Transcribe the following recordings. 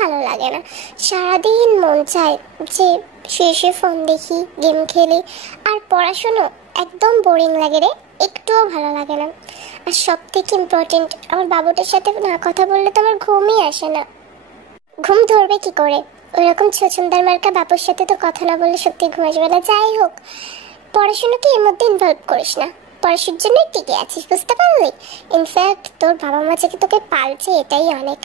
ভালো লাগে না। সারাদিন মন চায় যে শুয়ে ফোন দেখি, গেম খেলি, আর পড়াশুনো একদম বোরিং লাগে রে, একটুও ভালো লাগে না। আর সব থেকে ইম্পর্টেন্ট, আমার বাবুটার সাথে না কথা বললে তো আমার ঘুমই আসে না। ঘুম ধরবে কি করে? ওইরকম ছছুন্দার মার্কা বাবুর সাথে তো কথা না বললে সত্যি ঘুম আসবে না। যাই হোক, পড়াশোনাকে এর মধ্যে ইনভলভ করিস না, পড়াশোনার জন্য টিকে আছিস, বুঝতে পারলি? ইনফ্যাক্ট তোর বাবা মা যে তোকে পালছে এটাই অনেক।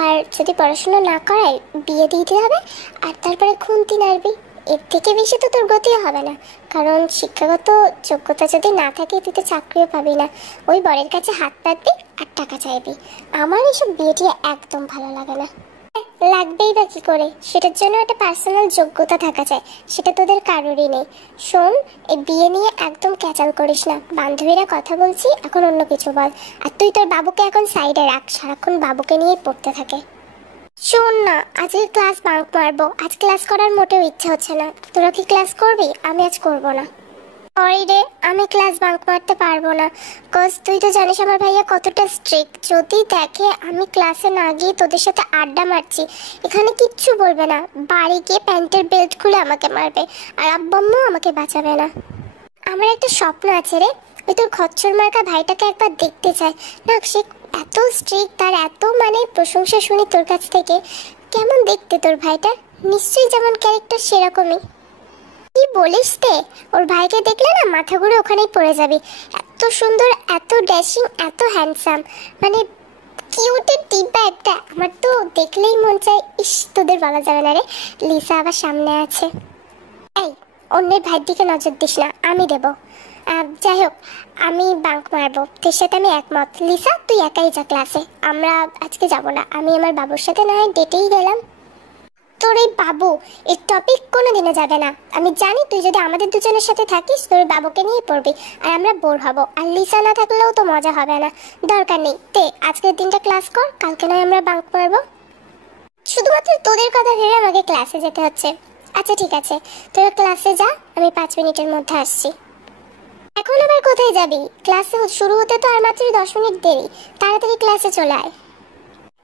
আর যদি পড়াশোনা না করায় বিয়ে দিতে হবে, আর তারপরে খুন্তি নাড়বি, এর থেকে বেশি তো তোর গতিও হবে না। কারণ শিক্ষাগত যোগ্যতা যদি না থাকে তুই তো চাকরিও পাবি না, ওই বরের কাছে হাত পাতবি আর টাকা চাইবি। আমার এসব বিয়ে টিয়ে একদম ভালো লাগে না। লাগবেই বা কি করে? সেটার জন্য একটা পার্সোনাল যোগ্যতা থাকা চাই, সেটা তোদের কারোরই নেই। শোন, এই বিয়ে নিয়ে একদম ক্যাচাল করিস না। বান্ধবীরা কথা বলছি, এখন অন্য কিছু বল। আর তুই তোর বাবুকে এখন সাইডে রাখ, সারাক্ষণ বাবুকে নিয়ে পড়তে থাকে। শোন না, আজকে ক্লাস বাঙ্ক মারবো, আজ ক্লাস করার মোটেও ইচ্ছা হচ্ছে না। তোরা কি ক্লাস করবি? আমি আজ করবো না। সরি রে, আমি ক্লাস বাঙ্ক মারতে পারবো না। কজ তুই তো জানিস আমার ভাইয়া কতটা স্ট্রিক্ট। যদি দেখে আমি ক্লাসে না গিয়ে তোদের সাথে আড্ডা মারছি, এখানে কিচ্ছু বলবে না, বাড়ি গিয়ে প্যান্টের বেল্ট খুলে আমাকে মারবে, আর আব্বাম্মু আমাকে বাঁচাবে না। আমার একটা স্বপ্ন আছে রে, ওই তোর খচ্চর মার্কা ভাইটাকে একবার দেখতে চাই না। সে এত স্ট্রিক্ট, তার এত প্রশংসা শুনি তোর কাছ থেকে। কেমন দেখতে তোর ভাইটা? নিশ্চয়ই যেমন ক্যারেক্টার সেরকমই। কি বলিস তে? ওর ভাইকে দেখলে না মাথা ঘুরে ওখানেই পড়ে যাবি। এত সুন্দর, এত ড্যাশিং, এত হ্যান্ডসাম, কিউটের টিপা একটা। আমার তো দেখলেই মন চায়। ইস, তোদের বলা যাবে না রে, লিসা আবার সামনে আছে। এই, অন্যের ভাইয়ের দিকে নজর দিস না, আমি দেব। যাই হোক, আমি বাঙ্ক মারবো, তোর সাথে আমি একমত। লিসা, তুই একাই যা ক্লাসে, আমরা আজকে যাব না। আমি আমার বাবুর সাথে না হয় ডেটেই গেলাম। তোর এই বাবু, এই টপিক কোনোদিনও যাবে না। আমি জানি তুই যদি আমাদের দুজনের সাথে থাকিস তোর বাবুকে নিয়ে পড়বি, আর আমরা বোর হব। আর লিসা না থাকলেও তো মজা হবে না। দরকার নেই, তে আজকের দিনটা ক্লাস কর, কালকে নয় আমরা বাঙ্ক মারবো। শুধুমাত্র তোদের কথা ভেবে আমাকে ক্লাসে যেতে হচ্ছে। আচ্ছা ঠিক আছে, তোর ক্লাসে যা, আমি 5 মিনিটের মধ্যে আসছি। এখন আবার কোথায় যাবি? ক্লাসে শুরু হতে তো আর মাত্র 10 মিনিট দেরি, তাড়াতাড়ি ক্লাসে চলে আয়।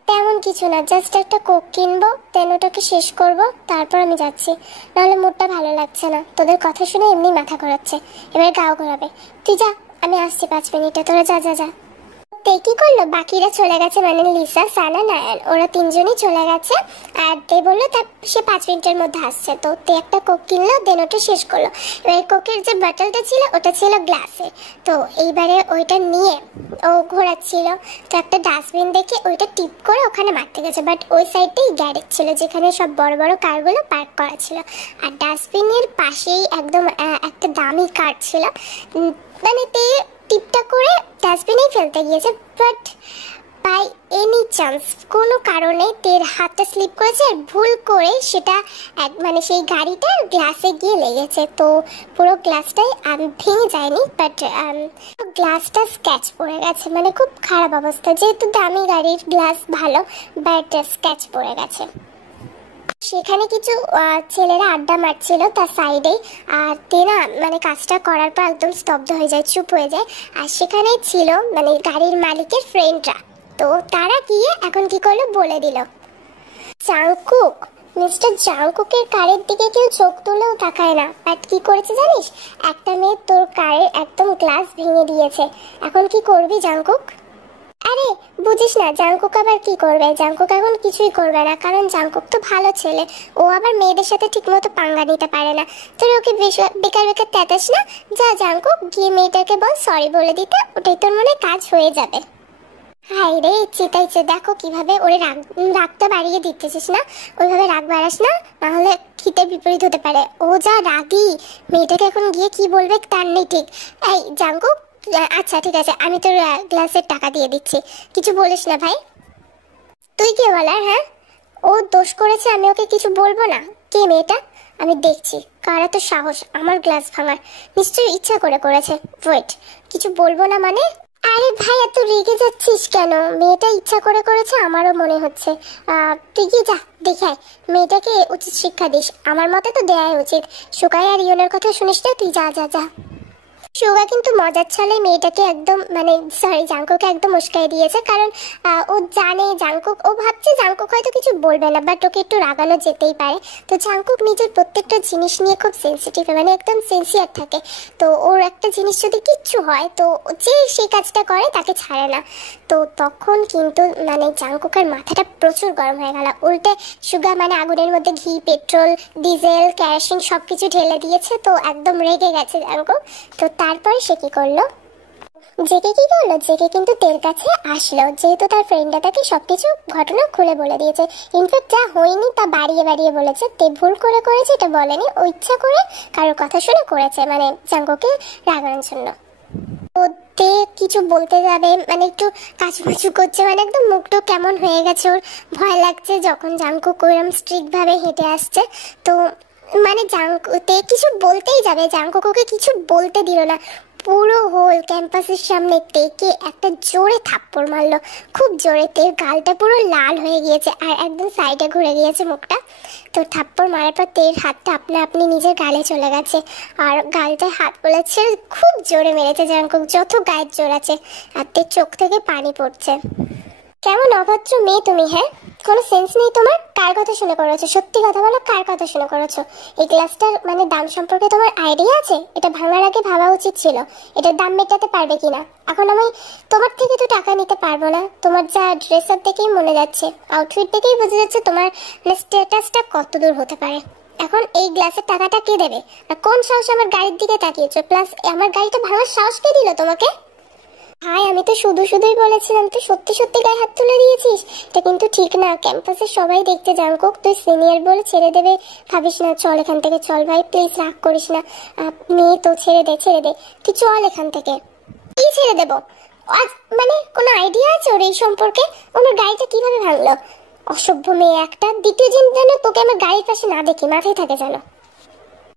তেমন কিছু না, জাস্ট একটা কোক কিনবো, দেন ওটাকে শেষ করব, তারপর আমি যাচ্ছি। নাহলে মুডটা ভালো লাগছে না, তোদের কথা শুনে এমনি মাথা ঘোরাচ্ছে, এবার গাও ঘোরাবে। তুই যা, আমি আসছি 5 মিনিটে, তোরা যা যা যা। তে কি করলো? বাকিরা চলে গেছে, লিসা, সানা, নায়ান, ওরা 3 জনই চলে গেছে। আর তে বললো সে 5 মিনিটের মধ্যে আসছে। তো তে একটা কোক কিনলো, দেন ওটা শেষ করলো। এবার কোকের যে বটলটা ছিল ওটা ছিল গ্লাসে। তো এইবারে ওইটা নিয়ে ও ঘোরাচ্ছিল। তো একটা ডাস্টবিন দেখে ওইটা টিপ করে ওখানে মারতে গেছে, বাট ওই সাইডটাই গ্যারেজ ছিল যেখানে সব বড় বড় কারগুলো পার্ক করা ছিল। আর ডাস্টবিনের পাশেই একদম একটা দামি কার ছিল। তে টিপটা করে ডাস্টবিনেই ফেলতে গিয়েছে, বাট বাই এনি চান্স কোনো কারণে তের হাতটা স্লিপ করেছে, আর ভুল করে সেটা সেই গাড়িটার গ্লাসে গিয়ে লেগেছে। তো পুরো গ্লাসটাই ভেঙে যায়নি, বাট গ্লাসটা স্ক্যাচ পড়ে গেছে। খুব খারাপ অবস্থা, যেহেতু দামি গাড়ির গ্লাস ভালো, বাট স্ক্যাচ পড়ে গেছে। সেখানে কিছু ছেলেরা আড্ডা মারছিল তার সাইডে, আর তেনা কাজটা করার পর একদম স্তব্ধ হয়ে যায়, চুপ হয়ে যায়। আর সেখানে ছিল গাড়ির মালিকের ফ্রেন্ডরা। তো তারা গিয়ে এখন কি করলো বলে দিল। জাংকুক, মিস্টার জাংকুকের কারের দিকে কেউ চোখ তুলেও তাকায় না, বাট কি করেছে জানিস? একটা মেয়ে তোর কারের একদম গ্লাস ভেঙে দিয়েছে। এখন কি করবি জাংকুক? আরে বুঝিস না, জাংকুক আবার কি করবে? জাংকুক এখন কিছুই করবে না, কারণ জাংকুক তো ভালো ছেলে, ও আবার মেয়েদের সাথে ঠিকমতো পাঙ্গা নিতে পারে না। তুই ওকে বেকার বেকার তেতাস না। যা জাংকুক, গিয়ে মেয়েটাকে বল সরি বলে দিতে, ওটাই তোর মনে কাজ হয়ে যাবে। হাই রে, চিতাইছে, দেখো কিভাবে ওরে রাগটা বাড়িয়ে দিতেছিস না, ওইভাবে রাগ বাড়াস না, নাহলে খিতে বিপরীত হতে পারে। ও যা রাগি, মেয়েটাকে এখন গিয়ে কি বলবে তার নেই ঠিক। এই জাংকুক, আচ্ছা ঠিক আছে, আমি তোর গ্লাসের টাকা দিয়ে দিচ্ছি, কিছু বলিস না ভাই। তুই কে বলার? হ্যাঁ, ও দোষ করেছে, আমি ওকে কিছু বলবো না? কে মেয়েটা? আমি দেখছি কারা তো সাহস আমার গ্লাস ভাঙার। নিশ্চয়ই ইচ্ছা করে করেছে। ওয়েট, কিছু বলবো না মানে? আরে ভাই, এত রেগে যাচ্ছিস কেন? মেয়েটা ইচ্ছা করে করেছে আমারও মনে হচ্ছে। তুই কি যা দেখে আয়, মেয়েটাকে উচিত শিক্ষা দিস। আমার মতে তো দেয়াই উচিত। সুকাই আর ইয়নের কথা শুনিস না, তুই যা যা যা। সুগা কিন্তু মজার ছলে মেয়েটাকে একদম মানে সরি জাঙ্কুকে একদম উস্কাই দিয়েছে, কারণ ও জানে জাঙ্কুক, ও ভাবছে জাঙ্কুক হয়তো কিছু বলবে না, বাট ওকে একটু রাগানো যেতেই পারে। তো জাঙ্কুক নিজের প্রত্যেকটা জিনিস নিয়ে খুব সেন্সিটিভ, মানে একদম সেন্সিয়ার থাকে। তো ওর একটা জিনিস যদি কিচ্ছু হয় তো যে সেই কাজটা করে তাকে ছাড়ে না। তো তখন কিন্তু মানে জাঙ্কুকের মাথাটা প্রচুর গরম হয়ে গেল। উল্টে সুগা মানে আগুনের মধ্যে ঘি, পেট্রোল, ডিজেল, কেরোসিন সব কিছু ঢেলে দিয়েছে। তো একদম রেগে গেছে জাঙ্কুক। তো তারপরে সে কি করলো, জেকে কি করলো, জেকে কিন্তু তের কাছে আসলো, যেহেতু তার ফ্রেন্ডটা তাকে সবকিছু ঘটনা খুলে বলে দিয়েছে। ইনফ্যাক্ট যা হয়নি তা বাড়িয়ে বাড়িয়ে বলেছে। তে ভুল করে করেছে এটা বলেনি, ও ইচ্ছা করে কারোর কথা শুনে করেছে, মানে জাঙ্কুকে রাগানোর জন্য। তে কিছু বলতে যাবে মানে একটু কাচুমাচু করছে, মানে একদম মুখটা কেমন হয়ে গেছে, ওর ভয় লাগছে যখন জাঙ্কুক ওরম স্ট্রিক্ট ভাবে হেঁটে আসছে। তো মানে তে কিছু বলতেই যাবে, জাঙ্কুক ওকে কিছু বলতে দিল না। পুরো হোল ক্যাম্পাসের সামনে তেকে একটা জোরে থাপ্পড় মারলো, খুব জোরে। তের গালটা পুরো লাল হয়ে গিয়েছে আর একদম সাইডে ঘুরে গিয়েছে মুখটা। তো থাপ্পড় মারার পর তের হাতটা আপনা আপনি নিজের গালে চলে গেছে, আর গালটায় হাত বলেছে, খুব জোরে মেরেছে জাঙ্কুক, যত গায়ের জোর আছে। আর তের চোখ থেকে পানি পড়ছে। কেমন অভদ্র মেয়ে তুমি, হ্যাঁ? কোনো সেন্স নেই তোমার? কার কথা শুনে করেছো? সত্যি কথা বলো, কার কথা শুনে করেছো? এই গ্লাসটার মানে দাম সম্পর্কে তোমার আইডিয়া আছে? এটা ভাঙার আগে ভাবা উচিত ছিল এটার দাম মেটাতে পারবে কিনা। এখন আমি তোমার থেকে তো টাকা নিতে পারবো না। তোমার যা ড্রেস আপ দেখেই মনে যাচ্ছে, আউটফিট দেখেই বোঝা যাচ্ছে তোমার স্ট্যাটাসটা কত দূর হতে পারে। এখন এই গ্লাসের টাকাটা কে দেবে? আর কোন সাহস আমার গাড়ির দিকে তাকিয়েছো? প্লাস আমার গাড়িটা ভাঙার সাহস কে দিল তোমাকে? হাই, আমি তো শুধুই বলেছিলাম, তুই সত্যি সত্যি গায়ে হাত তুলে দিয়েছিস। এটা কিন্তু ঠিক না, ক্যাম্পাসে সবাই দেখতে। জাঙ্কুক তুই সিনিয়র বলে ছেড়ে দেবে ভাবিস না, চল এখান থেকে চল ভাই, প্লিজ রাগ করিস না। মেয়ে তো ছেড়ে দে তুই চল এখান থেকে। কি ছেড়ে দেবো? আজ মানে কোনো আইডিয়া আছে ওর এই সম্পর্কে? আমার গাড়িটা কিভাবে ভাঙলো? অসভ্য মেয়ে একটা। দ্বিতীয় দিন যেন তোকে আমার গাড়ির পাশে না দেখি, মাথায় থাকে যেন।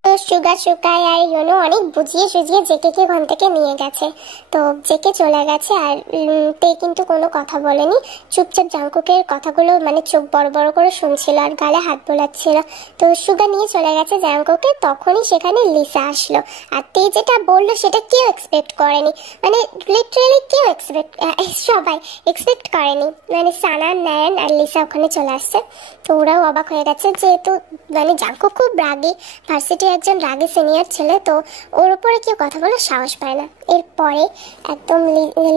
তো সুগা শুকায় আর অনেক বুঝিয়ে সুঝিয়ে জেকে ঘন থেকে নিয়ে গেছে। তো জেকে চলে গেছে, আর তে কিন্তু কোনো কথা বলেনি, চুপচাপ জাঙ্কুকের কথাগুলো মানে চোখ বড় বড় করে শুনছিল আর গালে হাত বোলাচ্ছিল। তো সুগা নিয়ে চলে গেছে জাঙ্কুকে, তখনই সেখানে লিসা আসলো। আর তে যেটা বললো সেটা কেউ এক্সপেক্ট করেনি, মানে লিটারালি কেউ সবাই এক্সপেক্ট করেনি। মানে সানা, নায়ান আর লিসা ওখানে চলে আসছে। তো ওরাও অবাক হয়ে গেছে, যেহেতু মানে জাঙ্কুক খুব রাগী, ভার্সিটি একজন রাগী সিনিয়র ছেলে, তো ওর উপরে কেউ কথা বলার সাহস পায় না। এরপরে একদম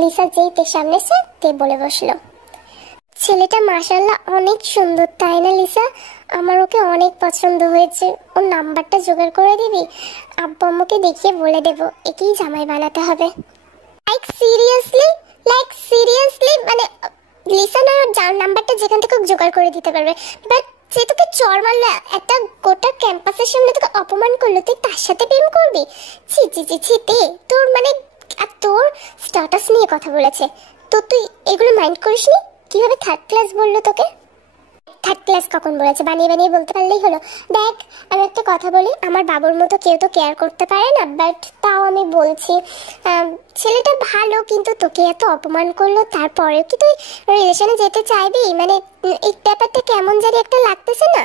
লিসা যেই তে সামনে এসে তে বলে বসলো, ছেলেটা মাশাআল্লাহ অনেক সুন্দর, তাই না লিসা? আমার ওকে অনেক পছন্দ হয়েছে। ওর নাম্বারটা জোগাড় করে দিবি? আব্বু আম্মুকে দেখিয়ে বলে দেবো একেই জামাই বানাতে হবে। লাইক সিরিয়াসলি মানে লিসা না ওর নাম্বারটা যেখান থেকে জোগাড় করে দিতে পারবে, বাট সে তোকে চর মারলো, একটা গোটা ক্যাম্পাসের সামনে তোকে অপমান করলো, তুই তার সাথে প্রেম করবি? ছি ছি ছি ছি তে, তোর মানে আর তোর স্ট্যাটাস নিয়ে কথা বলেছে, তো তুই এগুলো মাইন্ড করিসনি? কিভাবে থার্ড ক্লাস বললো তোকে? থার্ড ক্লাস কখন বলেছে? বানিয়ে বানিয়ে বলতে পারলেই হলো। দেখ আমি একটা কথা বলি, আমার বাবুর মতো কেউ তো কেয়ার করতে পারে না, বাট তাও আমি বলছি ছেলেটা ভালো, কিন্তু তোকে এত অপমান করলো, তারপরেও কি তুই রিলেশনে যেতে চাইবি? মানে এই ব্যাপারটা কেমন জানি একটা লাগতেছে না?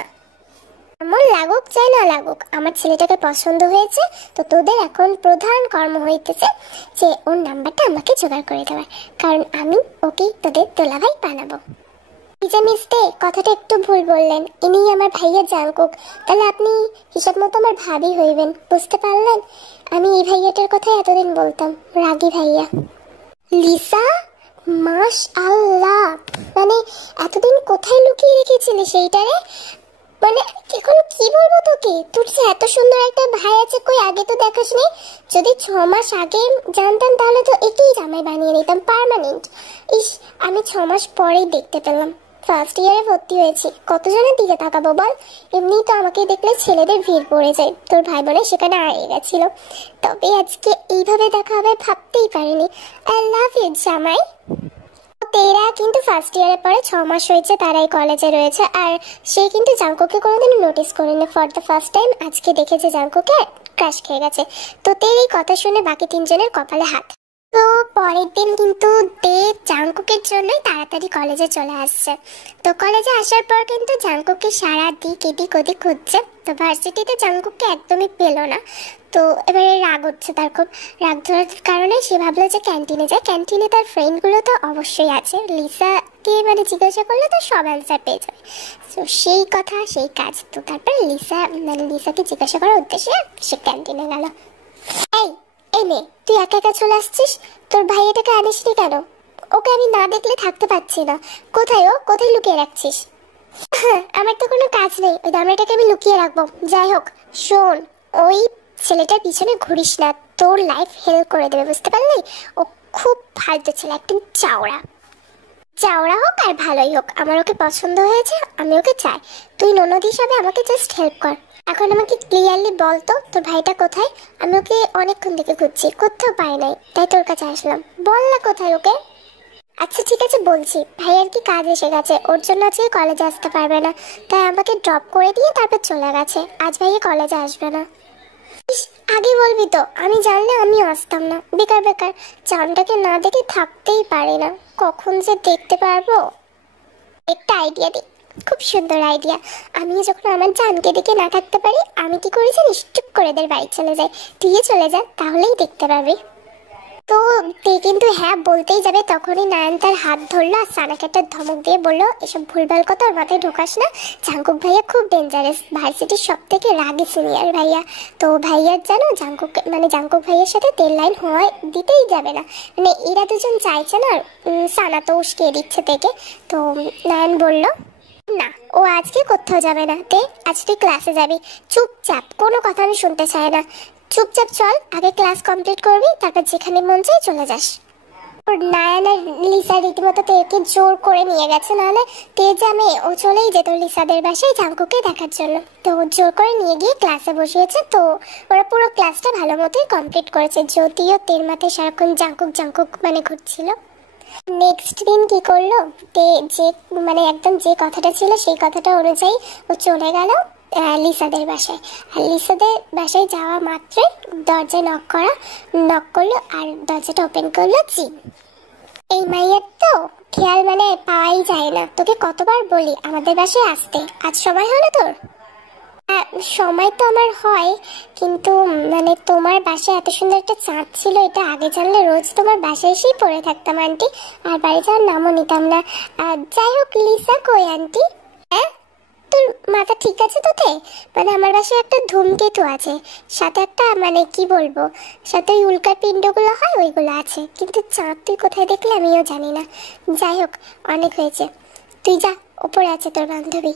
এমন লাগুক চাই না লাগুক, আমার ছেলেটাকে পছন্দ হয়েছে। তো তোদের এখন প্রধান কর্ম হইতেছে যে ওর নাম্বারটা আমাকে জোগাড় করে দেওয়ার, কারণ আমি ওকে তোদের দোলাভাই বানাবো। মিস্তে কথাটা একটু ভুল বললেন, ইনি আমার ভাইয়া জাঙ্কুক, তাহলে আপনি হিসাব মতো আমার ভাবি হইবেন, বুঝতে পারলেন? আমি এই ভাইয়াটার কথা এতদিন বলতাম, রাগী ভাইয়া। লিসা, মাশআল্লাহ, মানে এতদিন কোথায় লুকিয়ে রেখেছিলি সেইটারে? মানে এখন কি বলবো তোকে, তোর যে এত সুন্দর একটা ভাই আছে, কই আগে তো দেখাসনি? যদি 6 মাস আগে জানতাম তাহলে তো একেই জামাই বানিয়ে নিতাম পার্মানেন্ট। ইস, আমি 6 মাস পরেই দেখতে পেলাম। ফার্স্ট ইয়ারে ভর্তি হয়েছি, কতজনের দিকে তাকাবো বল? এমনিই তো আমাকে দেখলে ছেলেদের ভিড় পড়ে যায়, তোর ভাই বোনের সেখানে আগে গেছিল, তবে আজকে এইভাবে দেখা হবে ভাবতেই পারিনি। আই লাভ ইউ জামাই। তেরা কিন্তু ফার্স্ট ইয়ারের পরে 6 মাস হয়েছে তারাই কলেজে রয়েছে, আর সে কিন্তু জাঙ্কুকে কোনোদিনও নোটিস করেনি। ফর দ্য ফার্স্ট টাইম আজকে দেখেছে জাঙ্কুকে, ক্রাশ খেয়ে গেছে। তো তের এই কথা শুনে বাকি 3 জনের কপালে হাত। তো পরের দিন কিন্তু তে জাঙ্কুকের জন্যই তাড়াতাড়ি কলেজে চলে আসছে। তো কলেজে আসার পর কিন্তু জাঙ্কুককে সারা দিক এদিক ওদিক খুঁজছে, তো ভার্সিটিতে জাঙ্কুককে একদমই পেল না। তো এবারে রাগ হচ্ছে তার, খুব রাগ ধরার কারণে সে ভাবলো যে ক্যান্টিনে যায়। ক্যান্টিনে তার ফ্রেন্ডগুলো তো অবশ্যই আছে, লিসাকে মানে জিজ্ঞাসা করলে তো সব অ্যান্সার পেয়ে যাবে। তো সেই কথা সেই কাজ। তো তারপর লিসাকে জিজ্ঞাসা করার উদ্দেশ্যে সে ক্যান্টিনে গেল। এই এই মেয়ে, তুই একা একা চলে আসছিস, তোর ভাইয়াটাকে আনিসনি কেন? ওকে আমি না দেখলে থাকতে পারছি না। কোথায় ও, কোথায় লুকিয়ে রাখছিস? আমার তো কোনো কাজ নেই, ওই দামড়াটাকে আমি লুকিয়ে রাখবো। যাই হোক শোন, ওই ছেলেটার পিছনে ঘুরিস না, তোর লাইফ হেল্প করে দেবে, বুঝতে পারলি? ও খুব ফালতু ছেলে, একদম চাওড়া। চাওড়া হোক আর ভালোই হোক, আমার ওকে পছন্দ হয়েছে, আমি ওকে চাই। তুই ননদ হিসাবে আমাকে জাস্ট হেল্প কর। এখন আমাকে ক্লিয়ারলি বল তো তোর ভাইটা কোথায়? আমি ওকে অনেকক্ষণ থেকে খুঁজছি, কোথাও পাই নাই, তাই তোর কাছে আসলাম। বল না কোথায় ওকে। আচ্ছা ঠিক আছে বলছি, ভাইয়ার কি কাজ এসে গেছে, ওর জন্য আজকে কলেজে আসতে পারবে না, তাই আমাকে ড্রপ করে দিয়ে তারপর চলে গেছে। আজ ভাইয়া কলেজে আসবে না। ইস, আগে বলবি তো, আমি জানলে আমিও আসতাম না। বেকার বেকার চাঁদটাকে না দেখে থাকতেই পারি না, কখন যে দেখতে পারবো। একটা আইডিয়া দিই, খুব সুন্দর আইডিয়া। আমিও যখন আমার জানকে দেখে না থাকতে পারি, আমি কি করি জানিস, টুক করে এদের বাড়ি চলে যাই। তুইও চলে যা, তাহলেই দেখতে পারবি। তো তে কিন্তু হ্যাঁ বলতেই যাবে, তখনই নায়ন তার হাত ধরলো আর সানাকে একটা ধমক দিয়ে বললো, এসব ভুলভাল কথা ওর মাথায় ঢোকাস না। জাঙ্কুক ভাইয়া খুব ডেঞ্জারাস, ভার্সিটির সব থেকে রাগী সিনিয়র ভাইয়া। তো ভাইয়ার জানো জাঙ্কুক ভাইয়ের সাথে তেল লাইন হওয়ায় দিতেই যাবে না, মানে এরা দুজন চাইছে না। সানা তো উস্কিয়ে দিচ্ছে থেকে। তো নায়ন বলল, না ও আজকে কোথাও যাবে না, তে আজ তুই ক্লাসে যাবি। চুপচাপ, কোনো কথা আমি শুনতে চাই না। চুপচাপ চল, আগে ক্লাস কমপ্লিট করবি, তারপর যেখানে মন চাই চলে যাস। নায়ান আর লিসা রীতিমতো তেকে জোর করে নিয়ে গেছে, নাহলে তে জামে ও চলেই যেত লিসাদের বাসায় জাঙ্কুকে দেখার জন্য। তো জোর করে নিয়ে গিয়ে ক্লাসে বসিয়েছে। তো ওরা পুরো ক্লাসটা ভালো মতোই কমপ্লিট করেছে, যদিও তের মাথায় সারাক্ষণ জাঙ্কুক জাঙ্কুক মানে ঘুরছিল। নেক্সট দিন কি করলো, তে যে একদম যে কথাটা ছিল সেই কথাটা অনুযায়ী ও চলে গেল লিসাদের বাসায়। আর লিসাদের বাসায় যাওয়া মাত্রই দরজায় নক করলো আর দরজাটা ওপেন করলো জিন। এই মাইয়ার তো খেয়াল পাওয়াই যায় না, তোকে কতবার বলি আমাদের বাসায় আসতে, আজ সময় হলো তোর? সময় তো আমার হয়, কিন্তু তোমার বাসায় এত সুন্দর একটা চাঁদ ছিল, এটা আগে জানলে রোজ তোমার বাসায় এসেই পড়ে থাকতাম আন্টি, আর বাড়ি যাওয়ার নামও নিতাম না। যাই হোক লিসা কই আন্টি? হ্যাঁ তোর মাথা ঠিক আছে তোতে? আমার বাসায় একটা ধূমকেতু আছে, সাথে একটা কি বলবো, সাথে ওই উল্কার পিণ্ডগুলো হয় ওইগুলো আছে, কিন্তু চাঁদ তুই কোথায় দেখলে আমিও জানি না। যাই হোক অনেক হয়েছে, তুই যা, ওপরে আছে তোর বান্ধবী।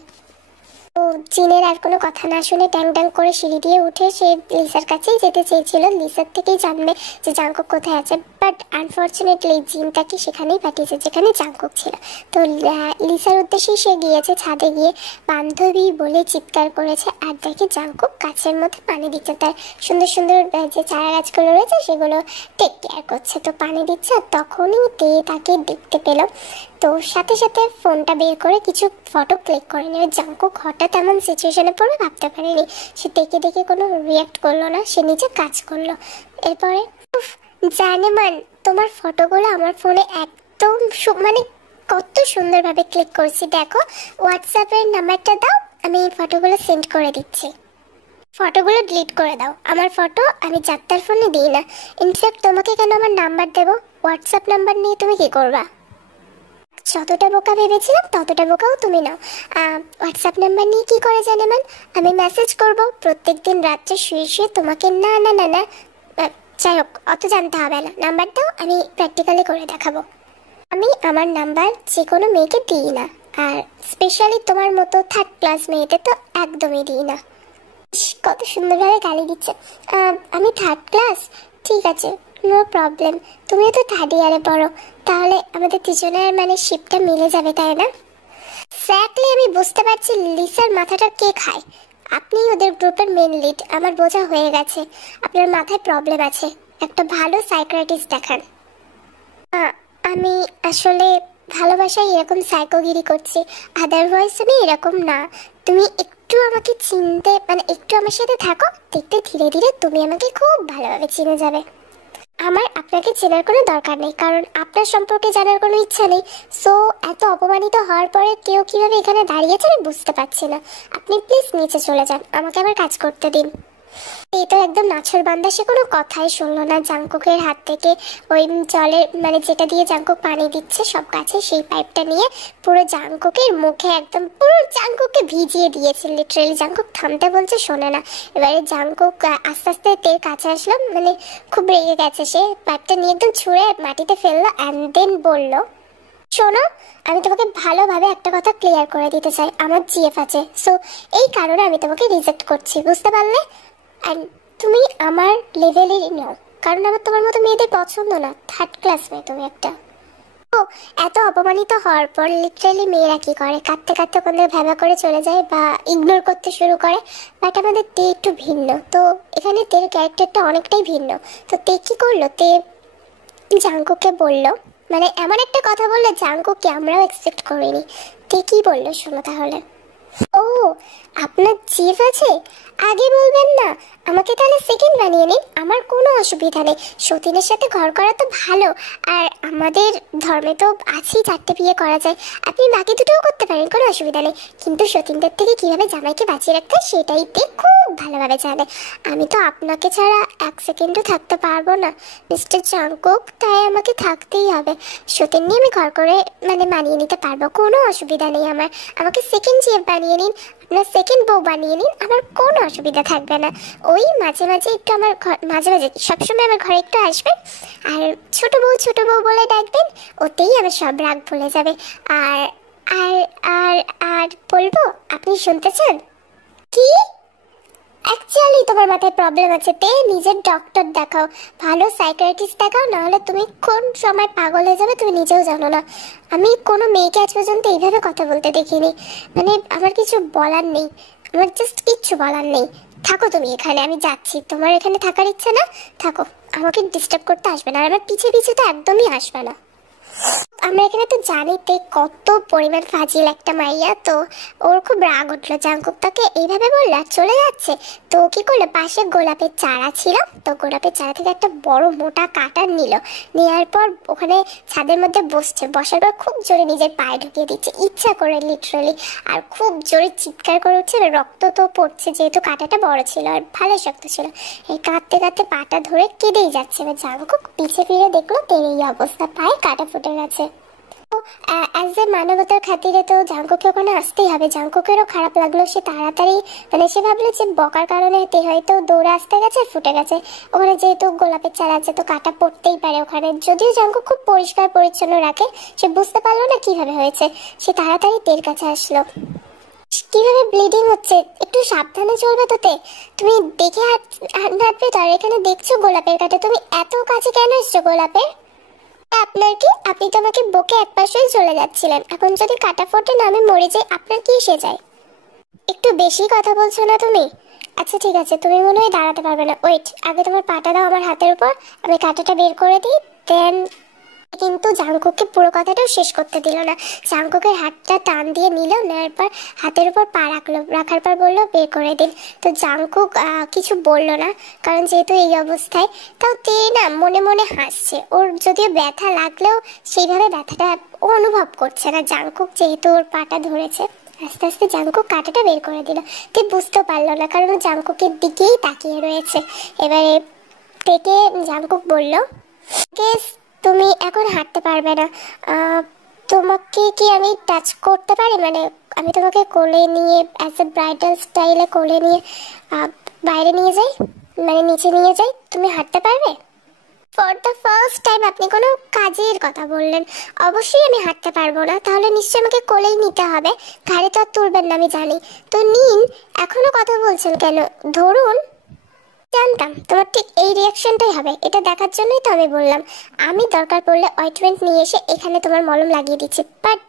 তো জিনের আর কোনো কথা না শুনে ট্যাং ট্যাং করে সিঁড়ি দিয়ে উঠে সে লিসার কাছেই যেতে চেয়েছিল, লিসার থেকেই জানবে যে জাঙ্কুক কোথায় আছে। বাট আনফর্চুনেটলি জিন তাকে সেখানেই পাঠিয়েছে যেখানে জাঙ্কুক ছিল। তো লিসার উদ্দেশ্যেই সে গিয়েছে, ছাদে গিয়ে বান্ধবী বলে চিৎকার করেছে, আর দেখে জাঙ্কুক গাছের মধ্যে পানি দিচ্ছে, তার সুন্দর সুন্দর যে চারা গাছগুলো রয়েছে সেগুলো টেক কেয়ার করছে। তো পানি দিচ্ছে, আর তখনই তাকে দেখতে পেল। তো সাথে সাথে ফোনটা বের করে কিছু ফটো ক্লিক করে নেবে। জাঙ্কুক হঠাৎ এমন সিচুয়েশনে পড়ে ভাবতে পারেনি, সে দেখে কোনো রিয়াক্ট করলো না, সে নিজে কাজ করলো। এরপরে জানেমান তোমার ফটোগুলো আমার ফোনে একদম কত সুন্দরভাবে ক্লিক করছি, দেখো হোয়াটসঅ্যাপের নাম্বারটা দাও, আমি এই ফটোগুলো সেন্ড করে দিচ্ছি। ফটোগুলো ডিলিট করে দাও, আমার ফটো আমি যাত্রার ফোনে দিই না। ইনফ্যাক্ট তোমাকে কেন আমার নাম্বার দেবো, হোয়াটসঅ্যাপ নাম্বার নিয়ে তুমি কি করবা? যতটা বোকা ভেবেছিলাম ততটা বোকাও তুমি নাও। হোয়াটসঅ্যাপ নাম্বার নিয়ে কি করে জানেমান? আমি মেসেজ করব প্রত্যেক দিন রাত্রে শুয়ে শুয়ে তোমাকে। না না না না, যাই হোক অত জানতে হবে না, নাম্বার দাও, আমি প্র্যাকটিক্যালি করে দেখাবো। আমি আমার নাম্বার যে কোনো মেয়েকে দিই না, আর স্পেশালি তোমার মতো থার্ড ক্লাস মেয়েদের তো একদমই দিই না। কত সুন্দরভাবে গালি দিচ্ছে। আমি থার্ড ক্লাস, ঠিক আছে নো প্রবলেম, তুমিও তো থার্ড ইয়ারে পড়ো, তাহলে আমাদের দুজনের শিপটা মিলে যাবে, তাই না? এক্স্যাক্টলি, আমি বুঝতে পারছি লিসার মাথাটা কে খায়। আপনি ওদের গ্রুপের মেন লিড, আমার বোঝা হয়ে গেছে আপনার মাথায় প্রবলেম আছে, একটা ভালো সাইকিয়াট্রিস্ট দেখান। আমি আসলে ভালোবাসায় এরকম সাইকোগিরি করছি, আদারওয়াইজ আমি এরকম না। তুমি একটু আমাকে চিনতে একটু আমার সাথে থাকো, দেখতে ধীরে ধীরে তুমি আমাকে খুব ভালোভাবে চিনে যাবে। আমার আপনাকে চেনার কোনো দরকার নেই, কারণ আপনার সম্পর্কে জানার কোনো ইচ্ছা নেই। সো এত অপমানিত হওয়ার পরে কেউ কীভাবে এখানে দাঁড়িয়েছে আমি বুঝতে পারছি না। আপনি প্লিজ নিচে চলে যান, আমাকে আমার কাজ করতে দিন। এই তো একদম নাছর বান্দা, সে কোনো কথাই শুনলো না। জাংকুকের হাত থেকে ওই জলের মানে যেটা দিয়ে জাংকুক পানি দিচ্ছে সব গাছে, সেই পাইপটা নিয়ে পুরো জাংকুকের মুখে একদম পুরো জাংকুককে ভিজিয়ে দিয়েছে লিটারেলি। জাংকুক থামতে বলছে, শোনে না। এবারে জাংকুক আস্তে আস্তে তের কাছে আসলো, মানে খুব রেগে গেছে, সে পাইপটা নিয়ে একদম ছুঁড়ে মাটিতে ফেললো অ্যান্ড দেন বলল, শোনো, আমি তোমাকে ভালোভাবে একটা কথা ক্লিয়ার করে দিতে চাই। আমার জিএফ আছে, সো এই কারণে আমি তোমাকে রিজেক্ট করছি, বুঝতে পারলে? অ্যান্ড তুমি আমার লেভেলেরই নাও, কারণ আমার তোমার মতো মেয়েদের পছন্দ না। থার্ড ক্লাস মেয়ে তুমি একটা। ও এত অপমানিত হওয়ার পর লিটারালি মেয়েরা কি করে, কাঁদতে কাঁদতে কোনদিকে ভ্যাবা করে চলে যায় বা ইগনোর করতে শুরু করে। বাট আমাদের তে একটু ভিন্ন, তো এখানে তের ক্যারেক্টারটা অনেকটাই ভিন্ন। তো তে কি করলো, তে জাংকুককে বলল, মানে এমন একটা কথা বললো জাংকুককে আমরাও এক্সপেক্ট করিনি। তে কি বললো শোনো তাহলে। ও আপনার জিভ আছে, আগে বলবেন না, আমাকে তাহলে সেকেন্ড বানিয়ে নিন, আমার কোনো অসুবিধা নেই। সতীনের সাথে ঘর করা তো ভালো, আর আমাদের ধর্মে তো আছেই 4টে বিয়ে করা যায়, আপনি বাকি দুটোও করতে পারেন, কোনো অসুবিধা নেই। কিন্তু সতীনদের থেকে কীভাবে জামাইকে বাঁচিয়ে রাখতে হয় সেটাই তে খুব ভালোভাবে জানে। আমি তো আপনাকে ছাড়া 1 সেকেন্ডও থাকতে পারবো না মিস্টার জাংকুক, তাই আমাকে থাকতেই হবে। সতীন নিয়ে আমি ঘর করে মানে মানিয়ে নিতে পারবো, কোনো অসুবিধা নেই আমার। আমাকে সেকেন্ড জিএফ বানিয়ে নিন, আপনার সেকেন্ড বউ বানিয়ে নিন, আমার কোনো অসুবিধা থাকবে না। ওই মাঝে মাঝে একটু আমার ঘর, মাঝে মাঝে সবসময় আমার ঘরে একটু আসবেন, আর ছোট বউ বলে ডাকবেন, ওতেই আমার সব রাগ ভুলে যাবে। আর আর আর আর বলবো, আপনি শুনতে চান? কি? অ্যাকচুয়ালি তোমার মাথায় প্রবলেম আছে, তে নিজের ডক্টর দেখাও, ভালো সাইকিয়াট্রিস্ট দেখাও, নাহলে তুমি কোন সময় পাগল হয়ে যাবে তুমি নিজেও জানো না। আমি কোনো মেয়েকে আজ পর্যন্ত এইভাবে কথা বলতে দেখিনি, মানে আমার কিছু বলার নেই, আমার জাস্ট কিচ্ছু বলার নেই। থাকো তুমি এখানে, আমি যাচ্ছি। তোমার এখানে থাকার ইচ্ছে না, থাকো, আমাকে ডিস্টার্ব করতে আসবে না, আর আমার পিছে পিছে তো একদমই আসবে না। আমরা এখানে তো জানিতে কত পরিমাণ ফাজিল একটা মাইয়া, তো ওর খুব রাগ উঠলো। জাংকুক তাকে এইভাবে বললো আর চলে যাচ্ছে। তো কি করলো, পাশে গোলাপের চারা ছিল, তো গোলাপের চারা থেকে একটা বড় মোটা কাঁটা নিল, নেওয়ার পর ওখানে ছাদের মধ্যে বসছে, বসার পর খুব জোরে নিজের পায়ে ঢুকিয়ে দিচ্ছে ইচ্ছা করে লিটারালি, আর খুব জোরে চিৎকার করে উঠছে। রক্ত তো পড়ছে, যেহেতু কাঁটাটা বড় ছিল আর ভালো শক্ত ছিল। এই কাঁদতে কাঁদতে পাটা ধরে কেঁদেই যাচ্ছে। এবার জাংকুক পিছে ফিরে দেখলো তের এই অবস্থা, পায়ে কাঁটা ফুটে গেছে। অ্যাজ এ মানবতার খাতিরে তো জাংকুককে ওখানে আসতেই হবে। জাংকুকেরও খারাপ লাগলো, সে তাড়াতাড়ি মানে সে ভাবলো যে বকার কারণে তে হয়তো দৌড়ে আসতে গেছে, ফুটে গেছে। ওখানে যেহেতু গোলাপের চারা আছে তো কাঁটা পড়তেই পারে ওখানে, যদিও জাংকুক খুব পরিষ্কার পরিচ্ছন্ন রাখে, সে বুঝতে পারলো না কিভাবে হয়েছে। সে তাড়াতাড়ি তের কাছে আসলো। কিভাবে ব্লিডিং হচ্ছে, একটু সাবধানে চলবে তো তে, তুমি দেখে হাঁটবে তো। আর এখানে দেখছো গোলাপের কাঁটা, তুমি এত কাছে কেন এসছো গোলাপের? আপনার কি, আপনি তো আমাকে বকে একপাশেই চলে যাচ্ছিলেন, এখন যদি কাটা ফোটে না আমি মরে যাই, আপনার কি এসে যায়? একটু বেশি কথা বলছো না তুমি? আচ্ছা ঠিক আছে, তুমি মনে হয় দাঁড়াতে পারবে না, ওয়েট, আগে তোমার পাটা দাও আমার হাতের উপর, আমি কাঁটাটা বের করে দিই, দেন। কিন্তু জাংকুককে পুরো কথাটাও শেষ করতে দিল না। জাংকুকের হাতটা টান দিয়ে নিল, নেওয়ার পর হাতের উপর পা রাখলো, রাখার পর বললো বের করে দিন। তো জাংকুক কিছু বললো না, কারণ যেহেতু এই অবস্থায়। তাও তে না মনে মনে হাসছে, ওর যদিও ব্যথা লাগলেও সেইভাবে ব্যথাটা ও অনুভব করছে না। জাংকুক যেহেতু ওর পাটা ধরেছে, আস্তে আস্তে জাংকুক কাঁটাটা বের করে দিল। তে বুঝতে পারলো না, কারণ জাংকুকের দিকেই তাকিয়ে রয়েছে। এবারে থেকে জাংকুক বলল, কেস তুমি এখন হাঁটতে পারবে না, তোমাকে কি আমি টাচ করতে পারি, মানে আমি তোমাকে কোলে নিয়ে অ্যাজ এ ব্রাইডাল স্টাইলে কোলে নিয়ে বাইরে নিয়ে যাই, মানে নিচে নিয়ে যাই, তুমি হাঁটতে পারবে? ফর দ্য ফার্স্ট টাইম আপনি কোনো কাজের কথা বললেন। অবশ্যই আমি হাঁটতে পারবো না, তাহলে নিশ্চয়ই আমাকে কোলেই নিতে হবে, ঘাড়ে তো আর তুলবেন না আমি জানি। তো নিন, এখনো কথা বলছেন কেন, ধরুন। জানতাম তোমার ঠিক এই রিয়াকশনটাই হবে, এটা দেখার জন্যই তো আমি বললাম। আমি দরকার পড়লে অয়েন্টমেন্ট নিয়ে এসে এখানে তোমার মলম লাগিয়ে দিচ্ছি, বাট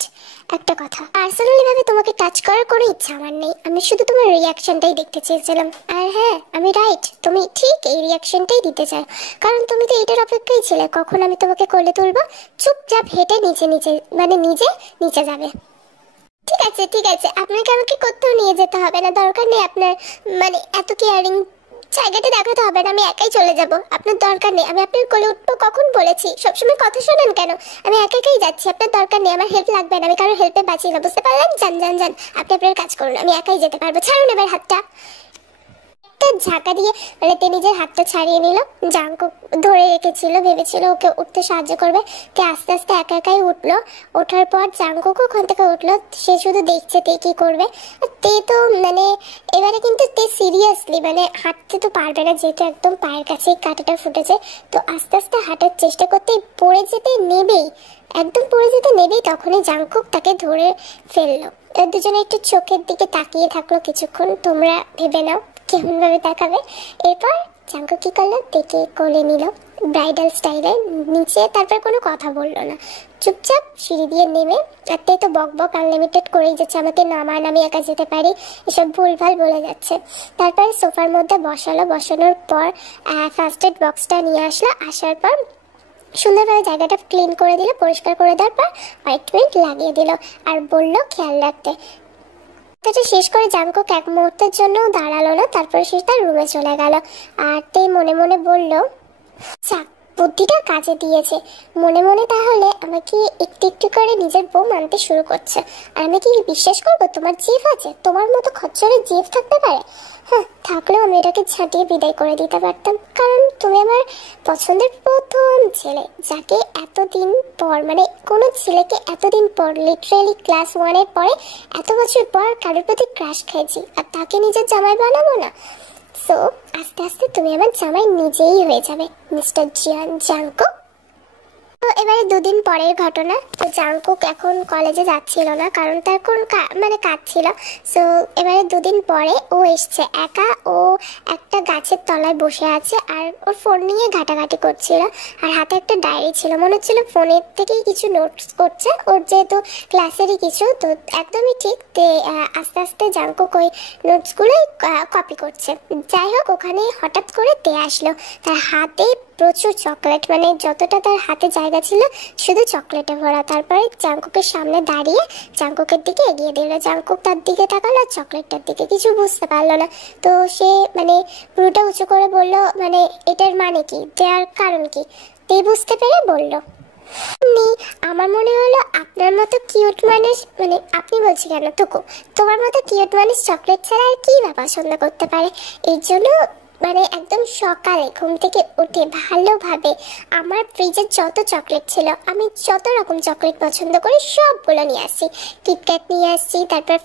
একটা কথা, পার্সোনালি ভাবে তোমাকে টাচ করার কোনো ইচ্ছা আমার নেই, আমি শুধু তোমার রিয়াকশনটাই দেখতে চেয়েছিলাম। আর হ্যাঁ, আমি রাইট, তুমি ঠিক এই রিয়াকশনটাই দিতে চাও, কারণ তুমি তো এইটার অপেক্ষাই ছিলে কখন আমি তোমাকে কোলে তুলবো, চুপচাপ হেঁটে নিচে নিচে মানে নিজে নিচে যাবে। ঠিক আছে ঠিক আছে, আপনাকে আমাকে কোথাও নিয়ে যেতে হবে না, দরকার নেই আপনার মানে এত কেয়ারিং, জায়গাটা দেখাতে হবে না, আমি একাই চলে যাব, আপনার দরকার নেই। আমি আপনার কোলে উঠবো কখন বলেছি, সবসময় কথা শোনেন কেন? আমি একা একাই যাচ্ছি, আপনার দরকার নেই, আমার হেল্প লাগবে না, আমি কারোর হেল্পে বাঁচি না, বুঝতে পারলেন? যান যান যান, আপনি আপনার কাজ করুন, আমি একাই যেতে পারবো, ছাড়ুন এবার হাতটা। একটা ঝাঁকা দিয়ে মানে তে নিজের হাতটা ছাড়িয়ে নিল। জাঙ্কুক ধরে রেখেছিল, ভেবেছিল ওকে উঠতে সাহায্য করবে। তে আস্তে আস্তে একা একাই উঠলো। ওঠার পর জাঙ্কুকও ওখান থেকে উঠলো। সে শুধু দেখছে তে কি করবে। তে তো মানে এবারে কিন্তু তে সিরিয়াসলি মানে হাঁটতে তো পারবে না, যেহেতু একদম পায়ের কাছে কাঁটাটা ফুটেছে। তো আস্তে আস্তে হাঁটার চেষ্টা করতে পড়ে যেতে নেবেই, একদম পড়ে যেতে নেবেই, তখনই জাঙ্কুক তাকে ধরে ফেললো। দুজনে একটু চোখের দিকে তাকিয়ে থাকলো কিছুক্ষণ। তোমরা ভেবে নাও কেমন ভাবে তাকাবে। এরপর জাঙ্কুক কি করলো, দেখে কোলে নিল ব্রাইডাল স্টাইলে নিচে। তারপর কোনো কথা বললো না, চুপচাপ সিঁড়ি দিয়ে নেমে। আর তে তো বক বক আনলিমিটেড করেই যাচ্ছে, আমাকে নামান, আমি একা যেতে পারি, এসব ভুলভাল বলে যাচ্ছে। তারপরে সোফার মধ্যে বসালো। বসানোর পর ফার্স্ট এড বক্সটা নিয়ে আসলো। আসার পর সুন্দরভাবে জায়গাটা ক্লিন করে দিল। পরিষ্কার করে দেওয়ার পর অয়েন্টমেন্ট লাগিয়ে দিল আর বলল খেয়াল রাখতে। এটা শেষ করে জাঙ্কুক এক মুহূর্তের জন্য দাঁড়ালো না। তারপরে সে তার রুমে চলে গেল। আর তে মনে মনে বলল, যাক বুদ্ধিটা কাজে দিয়েছে। মনে মনে তাহলে আমাকে একটু একটু করে নিজের বউ মানতে শুরু করছে। আর আমি কি বিশ্বাস করবো তোমার জিভ আছে? তোমার মতো খচ্চরের জিভ থাকতে পারে? হ্যাঁ, থাকলেও আমি এটাকে ছাটিয়ে বিদায় করে দিতে পারতাম, কারণ তুমি আমার পছন্দের প্রথম ছেলে, যাকে এতদিন পর মানে কোনো ছেলেকে এতদিন পর লিটারেলি ক্লাস 1-এর পরে এত বছর পর কারোর প্রতি ক্রাশ খেয়েছি, আর তাকে নিজের জামাই বানাবো না? সো আস্তে আস্তে তুমি আমার জামাই নিজেই হয়ে যাবে মিস্টার জিয়ান জাঙ্কুক। তো এবারে দুদিন পরের ঘটনা। তো জাঙ্কুক এখন কলেজে যাচ্ছিল না, কারণ তার কোন মানে কাজ ছিল। সো এবারে দুদিন পরে ও এসছে একা। ও একটা গাছের তলায় বসে আছে আর ওর ফোন নিয়ে ঘাটাঘাটি করছিল। আর হাতে একটা ডায়েরি ছিল, মনে হচ্ছিল ফোনের থেকেই কিছু নোটস করছে, ওর যেহেতু ক্লাসেরই কিছু। তো একদমই ঠিক। আস্তে আস্তে জাঙ্কুক ওই নোটসগুলোই কপি করছে। যাই হোক, ওখানে হঠাৎ করে তে আসলো। তার হাতে প্রচুর চকলেট, মানে যতটা তার হাতে জায়গা ছিল শুধু চকলেটে ভরা। তারপরে জাঙ্কুকের সামনে দাঁড়িয়ে জাঙ্কুকের দিকে এগিয়ে দিল। জাঙ্কুক তার দিকে তাকালো আর চকলেটটার দিকে, কিছু বুঝতে পারলো না। তো সে মানে পুরোটা উঁচু করে বলল, মানে এটার মানে কি, দেওয়ার কারণ কি? তে বুঝতে পেরে বলল, আমার মনে হলো আপনার মতো কিউট মানুষ, মানে আপনি বলছি কেন তুকু, তোমার মতো কিউট মানুষ চকলেট ছাড়া আর কি বা পছন্দ করতে পারে। এই জন্য মানে একদম সকালে ঘুম থেকে উঠে ভালোভাবে আমার ফ্রিজে যত চকলেট ছিল, আমি যত রকম চকলেট পছন্দ করি সবগুলো নিয়ে আসছি। কিটক্যাট নিয়ে আসছি, তারপর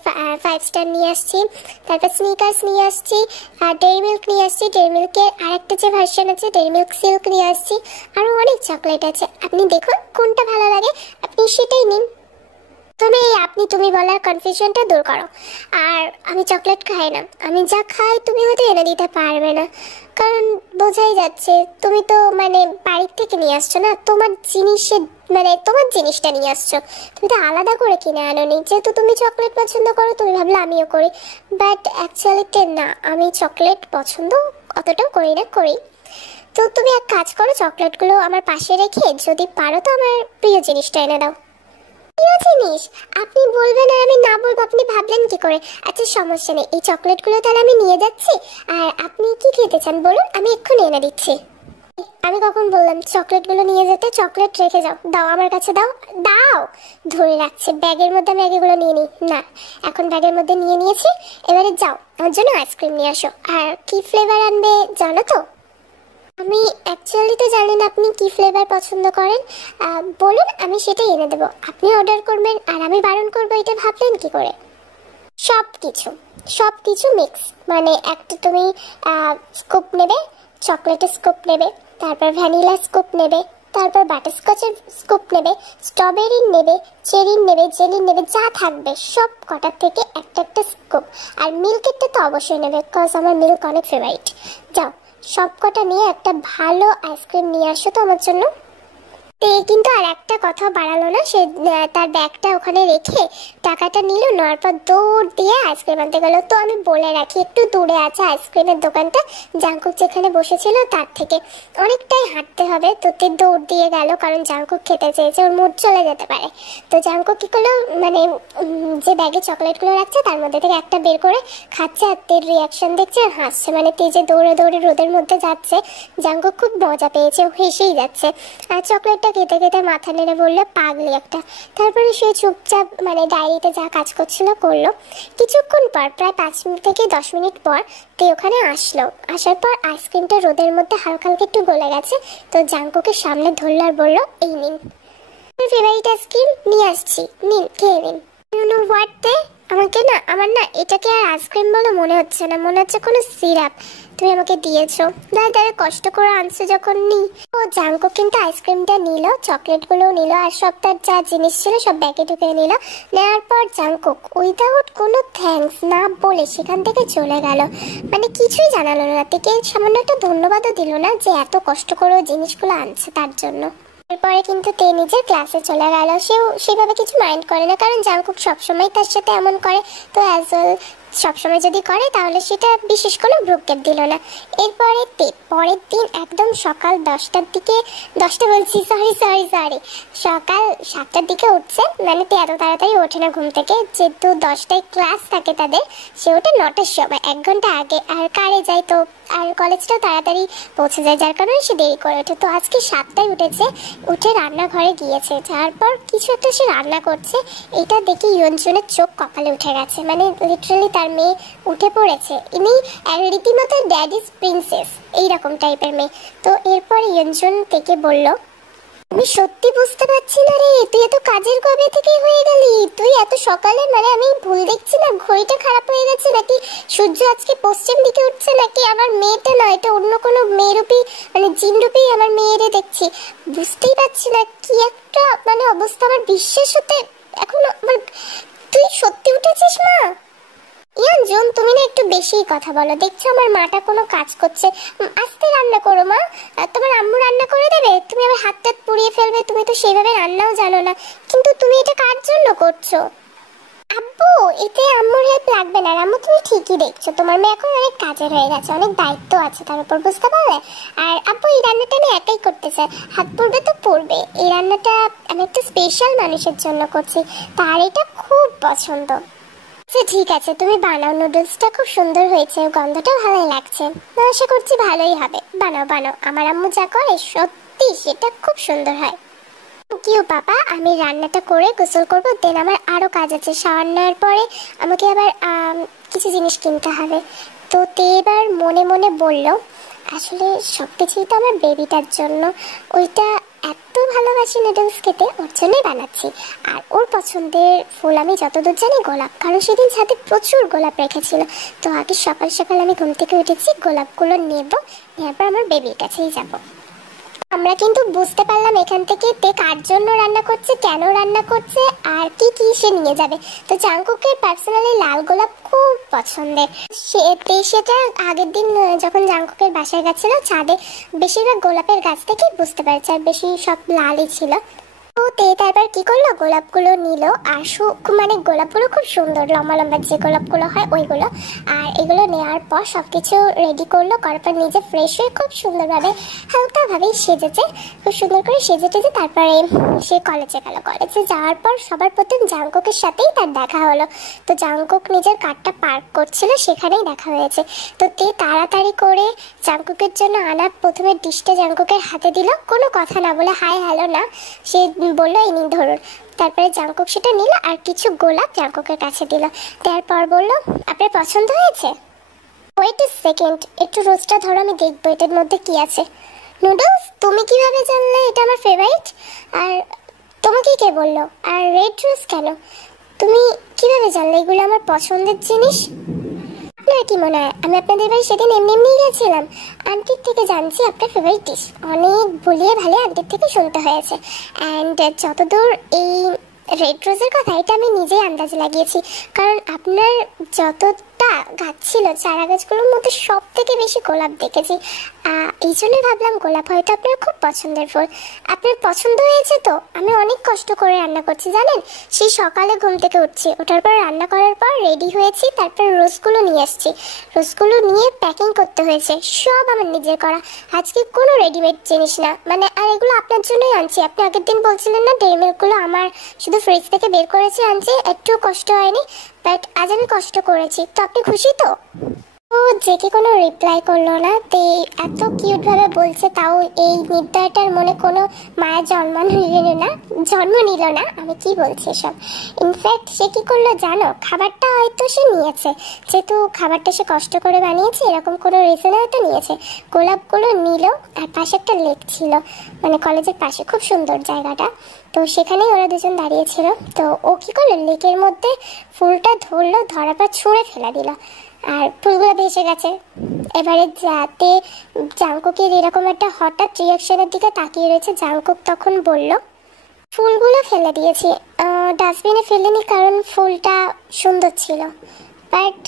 5 স্টার নিয়ে আসছি, তারপর স্নিকার্স নিয়ে আসছি, আর ডেইরি মিল্ক নিয়ে আসছি। ডেইরি মিল্কের আরেকটা যে ভার্সন আছে ডেইরি মিল্ক সিল্ক নিয়ে আসছি। আরও অনেক চকলেট আছে, আপনি দেখুন কোনটা ভালো লাগে, আপনি সেটাই নিন। তুমি আপনি তুমি বলার কনফিউশনটা দূর করো। আর আমি চকলেট খাই না, আমি যা খাই তুমি হয়তো এনে দিতে পারবে না, কারণ বোঝাই যাচ্ছে তুমি তো মানে বাড়ির থেকে নিয়ে আসছো না, তোমার জিনিসের মানে তোমার জিনিসটা নিয়ে আসছো, তুমি তো আলাদা করে কিনে আনোনি। যেহেতু তুমি চকলেট পছন্দ করো, তুমি ভাবলে আমিও করি, বাট অ্যাকচুয়ালিতে না, আমি চকলেট পছন্দ অতটাও করি না, করি। তো তুমি এক কাজ করো, চকলেটগুলো আমার পাশে রেখে যদি পারো তো আমার প্রিয় জিনিসটা এনে দাও। প্রিয় জিনিস আপনি বলবেন আর আমি না বলবো, আপনি ভাবলেন কি করে? আচ্ছা সমস্যা নেই, এই চকলেটগুলো তাহলে আমি নিয়ে যাচ্ছি। আর আপনি কি খেতে চান বলুন, আমি এক্ষুনি এনে দিচ্ছি। আমি কখন বললাম চকলেটগুলো নিয়ে যেতে? চকলেট রেখে যাও, দাও আমার কাছে, দাও দাও। ধরে রাখছে ব্যাগের মধ্যে, আমি এগুলো নিয়ে নিই না। এখন ব্যাগের মধ্যে নিয়ে নিয়েছি, এবারে যাও আমার জন্য আইসক্রিম নিয়ে আসো। আর কি ফ্লেভার আনবে জানো তো? আমি অ্যাকচুয়ালি তো জানি না আপনি কি ফ্লেভার পছন্দ করেন, বলুন আমি সেটাই এনে দেবো। আপনি অর্ডার করবেন আর আমি বারণ করবো, এটা ভাবলেন কি করে? সব কিছু সব কিছু মিক্স, মানে একটা তুমি স্কুপ নেবে, চকলেটের স্কুপ নেবে, তারপর ভ্যানিলা স্কুপ নেবে, তারপর বাটারস্কচের স্কুপ নেবে, স্ট্রবেরির নেবে, চেরির নেবে, জেলির নেবে, যা থাকবে সব কটার থেকে একটা একটা স্কুপ। আর মিল্কেরটা তো অবশ্যই নেবে, বিকজ আমার মিল্ক অনেক ফেভারিট। যাও সব কটা নিয়ে একটা ভালো আইসক্রিম নিয়ে আসো তো আমার জন্য। তে কিন্তু আর একটা কথা বাড়ালো না, সে তার ব্যাগটা ওখানে রেখে টাকাটা নিল, নেওয়ার পর দৌড় দিয়ে আইসক্রিম আনতে গেল। তো আমি বলে রাখি একটু দূরে আছে আইসক্রিমের দোকানটা, জাঙ্কুক যেখানে বসেছিল তার থেকে অনেকটাই হাঁটতে হবে। তো তে দৌড় দিয়ে গেল, কারণ জাঙ্কুক খেতে চেয়েছে, ওর মুড চলে যেতে পারে। তো জাঙ্কুক কী করলো, মানে যে ব্যাগে চকলেটগুলো রাখছে তার মধ্যে থেকে একটা বের করে খাচ্ছে, আর তের রিয়াকশন দেখছে আর হাসছে। মানে তে যে দৌড়ে দৌড়ে রোদের মধ্যে যাচ্ছে, জাঙ্কুক খুব মজা পেয়েছে, ও হেসেই যাচ্ছে। আর চকলেটটা বিস্কুটটা খেতে খেতে মাথা নেড়ে বললো পাগলি একটা। তারপরে সে চুপচাপ মানে ডায়েরিতে যা কাজ করছিল করলো। কিছুক্ষণ পর প্রায় 5 মিনিট থেকে 10 মিনিট পর তে ওখানে আসলো। আসার পর আইসক্রিমটা রোদের মধ্যে হালকা হালকা একটু গলে গেছে, তো জাঙ্কুকের সামনে ধরলো আর বললো এই নিন ফেভারিট আইসক্রিম নিয়ে আসছি, নিন খেয়ে নিন। ইউ নো হোয়াট দে, আমাকে না আমার না এটাকে আর আইসক্রিম বলে মনে হচ্ছে না, মনে হচ্ছে কোনো সিরাপ তুমি আমাকে দিয়েছো। দাঁড়া কষ্ট করে আনছো যখন নি। ও জাঙ্কুক কিন্তু আইসক্রিমটা নিল, চকলেটগুলোও নিল, আর সব তার যা জিনিস ছিল সব ব্যাগে ঢুকে নিল। নেওয়ার পর জাঙ্কুক উইদাউট কোনো থ্যাঙ্কস না বলে সেখান থেকে চলে গেল। মানে কিছুই জানালো না, থেকে সামান্য একটা ধন্যবাদও দিল না যে এত কষ্ট করে জিনিসগুলো আনছে তার জন্য। এরপরে কিন্তু তে নিজের ক্লাসে চলে গেল। সেও সেভাবে কিছু মাইন্ড করে না, কারণ জাঙ্কুক সবসময় তার সাথে এমন করে, তো অ্যাজ ওয়েল সবসময় যদি করে তাহলে সেটা বিশেষ কোনো ভ্রুক্ষেপ দিল না। এরপরে তে পরের দিন একদম সকাল 10টার দিকে, 10টা বলছি সরি, সকাল 7টার দিকে উঠছে। মানে তে এত তাড়াতাড়ি ওঠে না ঘুম থেকে, যেহেতু 10টায় ক্লাস থাকে তাদের, সে ওঠে 9টার সময়, 1 ঘন্টা আগে। আর কারে যায় তো, আর কলেজটাও তাড়াতাড়ি পৌঁছে যায়, যার কারণে সে দেরি করে ওঠে। তো আজকে 7টায় উঠেছে, উঠে রান্নাঘরে গিয়েছে, যাওয়ার পর কিছু একটা সে রান্না করছে। এটা দেখে ইয়ঞ্জনের চোখ কপালে উঠে গেছে, মানে লিটারালি তার মেয়ে উঠে পড়েছে। ইনি রীতিমতো ড্যাডিস প্রিন্সেস এইরকম টাইপের মেয়ে। তো এরপর ইয়ঞ্জন থেকে বলল আমি সত্যি বুঝতে পারছি না রে, তুই এত কাজের কবে থেকে হয়ে গেলি? তুই এত সকালে, মানে আমি ভুল দেখছি না, ঘড়িটা খারাপ হয়ে গেছে নাকি সূর্য আজকে পশ্চিম দিকে উঠছে, নাকি আমার মেয়েটা না এটা অন্য কোনো মেয়েরূপী মানে জিনরূপী আমার মেয়েরে দেখছি, বুঝতেই পারছি না কি একটা মানে অবস্থা। আমার বিশ্বাস হতে এখন আমার, তুই সত্যি উঠেছিস মা? ইয়াঞ্জন তুমি না একটু বেশিই কথা বলো, দেখছো আমার মাটা কোনো কাজ করছে। আস্তে রান্না করো মা, তোমার আম্মু রান্না করে দেবে, তুমি আবার হাত টাত পুড়িয়ে ফেলবে, তুমি তো সেইভাবে রান্নাও জানো না। কিন্তু তুমি এটা কার জন্য করছো? আব্বু এতে আম্মুর হেল্প লাগবে না, আম্মু তুমি ঠিকই দেখছো, তোমার মেয়ে এখন অনেক কাজের হয়ে গেছে, অনেক দায়িত্ব আছে তার উপর, বুঝতে পারলে? আর আব্বু এই রান্নাটা আমি একাই করতে চাই, হাত পুড়বে তো পুড়বে, এই রান্নাটা আমি একটা স্পেশাল মানুষের জন্য করছি, তার এটা খুব পছন্দ। আচ্ছা ঠিক আছে, তুমি বানাও, নুডলসটা খুব সুন্দর হয়েছে, গন্ধটা ভালোই লাগছে, আশা করছি ভালোই হবে। বানাও বানাও, আমার আম্মু যা করে সত্যি সেটা খুব সুন্দর হয়। কিউ পাপা, আমি রান্নাটা করে গোসল করবো, দেন আমার আরও কাজ আছে। শাওয়ার নেওয়ার পরে আমাকে আবার কিছু জিনিস কিনতে হবে। তো তে এবার মনে মনে বলল আসলে সব কিছুই তো আমার বেবিটার জন্য, ওইটা এত ভালোবাসি নুডলস খেতে, ওর জন্যই বানাচ্ছি। আর ওর পছন্দের ফুল আমি যতদূর জানি গোলাপ, কারণ সেদিন ছাদে প্রচুর গোলাপ রেখেছিল। তো আগে সকাল সকাল আমি ঘুম থেকে উঠেছি, গোলাপগুলো নেব, নেওয়ার পর আমার বেবির কাছেই যাব। আমরা কিন্তু বুঝতে পারলাম এখান থেকে তে কার জন্য রান্না করছে, কেন রান্না করছে, আর কি কি সে নিয়ে যাবে। তো জাঙ্কুকের পার্সোনালি লাল গোলাপ খুব পছন্দের, সেটা আগের দিন যখন জাঙ্কুকের বাসায় গেছিল ছাদে বেশিরভাগ গোলাপের গাছ থেকে বুঝতে পারছে, আর বেশি সব লালই ছিল। তো তে তারপর কি করলো, গোলাপগুলো নিল, আর মানে গোলাপগুলো খুব সুন্দর লম্বা লম্বা যে গোলাপগুলো হয় ওইগুলো। আর এগুলো নেওয়ার পর সবকিছু রেডি করলো, করার পর নিজে ফ্রেশ হয়ে খুব সুন্দরভাবে হালকাভাবেই সেজেছে, খুব সুন্দর করে সেজে টেজে তারপরে সে কলেজে গেল। কলেজে যাওয়ার পর সবার প্রথম জাঙ্কুকের সাথেই তার দেখা হলো। তো জাঙ্কুক নিজের কারটা পার্ক করছিল, সেখানেই দেখা হয়েছে। তো তে তাড়াতাড়ি করে জাঙ্কুকের জন্য আনা প্রথমে ডিশটা জাঙ্কুকের হাতে দিল, কোনো কথা না বলে, হাই হ্যালো না, সে বললো ইনি ধরুন। তারপরে জাঙ্কুক সেটা নিল আর কিছু গোলাপ জাঙ্কুকের কাছে দিল, দেওয়ার পর বললো আপনার পছন্দ হয়েছে? ওয়েট এ সেকেন্ড, একটু রোজটা ধরো, আমি দেখবো এটার মধ্যে কি আছে। নুডলস, তুমি কিভাবে জানলে এটা আমার ফেভারিট? আর তোমাকে কে বললো? আর রেড রোজ কেন? তুমি কিভাবে জানলে এগুলো আমার পছন্দের জিনিস? আপনার কি মনে হয় আমি আপনাদের বাড়ি সেদিন এমনি এমনি গেছিলাম? আন্টির থেকে জানছি আপনার ফেভারিট ডিশ, অনেক বলিয়ে ভালো আন্টির থেকে শুনতে হয়েছে। অ্যান্ড যতদূর এই রেড রোজের কথা, এটা আমি নিজেই আন্দাজ লাগিয়েছি, কারণ আপনার যতটা গাছ ছিল চারা গাছগুলোর মধ্যে সব থেকে বেশি গোলাপ দেখেছি, এই জন্যই ভাবলাম গোলাপ হয়তো আপনার খুব পছন্দের ফুল। আপনার পছন্দ হয়েছে তো? আমি অনেক কষ্ট করে রান্না করছি জানেন, সেই সকালে ঘুম থেকে উঠছি, ওঠার পর রান্না করার পর রেডি হয়েছি, তারপর রোজগুলো নিয়ে আসছি, রোজগুলো নিয়ে প্যাকিং করতে হয়েছে, সব আমার নিজের করা, আজকে কোনো রেডিমেড জিনিস না মানে। আর এগুলো আপনার জন্যই আনছি, আপনি আগের দিন বলছিলেন না ডেইরি মিল্কগুলো আমার শুধু ফ্রিজ থেকে বের করেছি আনছি, একটু কষ্ট হয়নি, বাট আজ আমি কষ্ট করেছি, তো আপনি খুশি তো? ও জেকে কোনো রিপ্লাই করলো না। তে এত কিউট ভাবে বলছে, তাও এই নির্দয়টার মনে কোনো মায়া জন্ম নিল না। আমি কি বলছি সব। ইনফ্যাক্ট সে কি করলো জানো, খাবারটা হয়তো সে নিয়েছে, যেহেতু খাবারটা সে কষ্ট করে বানিয়েছে, এরকম কোনো রিজনে হয়তো নিয়েছে। গোলাপগুলো নিল, আর পাশে একটা লেক ছিল, মানে কলেজের পাশে, খুব সুন্দর জায়গাটা। তো সেখানেই ওরা দুজন দাঁড়িয়েছিল। তো ও কি করলো, লেকের মধ্যে ফুলটা ধরলো, ধরার পর ছুঁড়ে ফেলে দিল, আর ফুলগুলো ভেসে গেছে। এবারে যাতে জাংকুকের এরকম একটা হঠাৎ রিয়াকশনের দিকে তাকিয়ে রয়েছে, জাংকুক তখন বলল, ফুলগুলো ফেলে দিয়েছি, ডাস্টবিনে ফেলেনি কারণ ফুলটা সুন্দর ছিল, বাট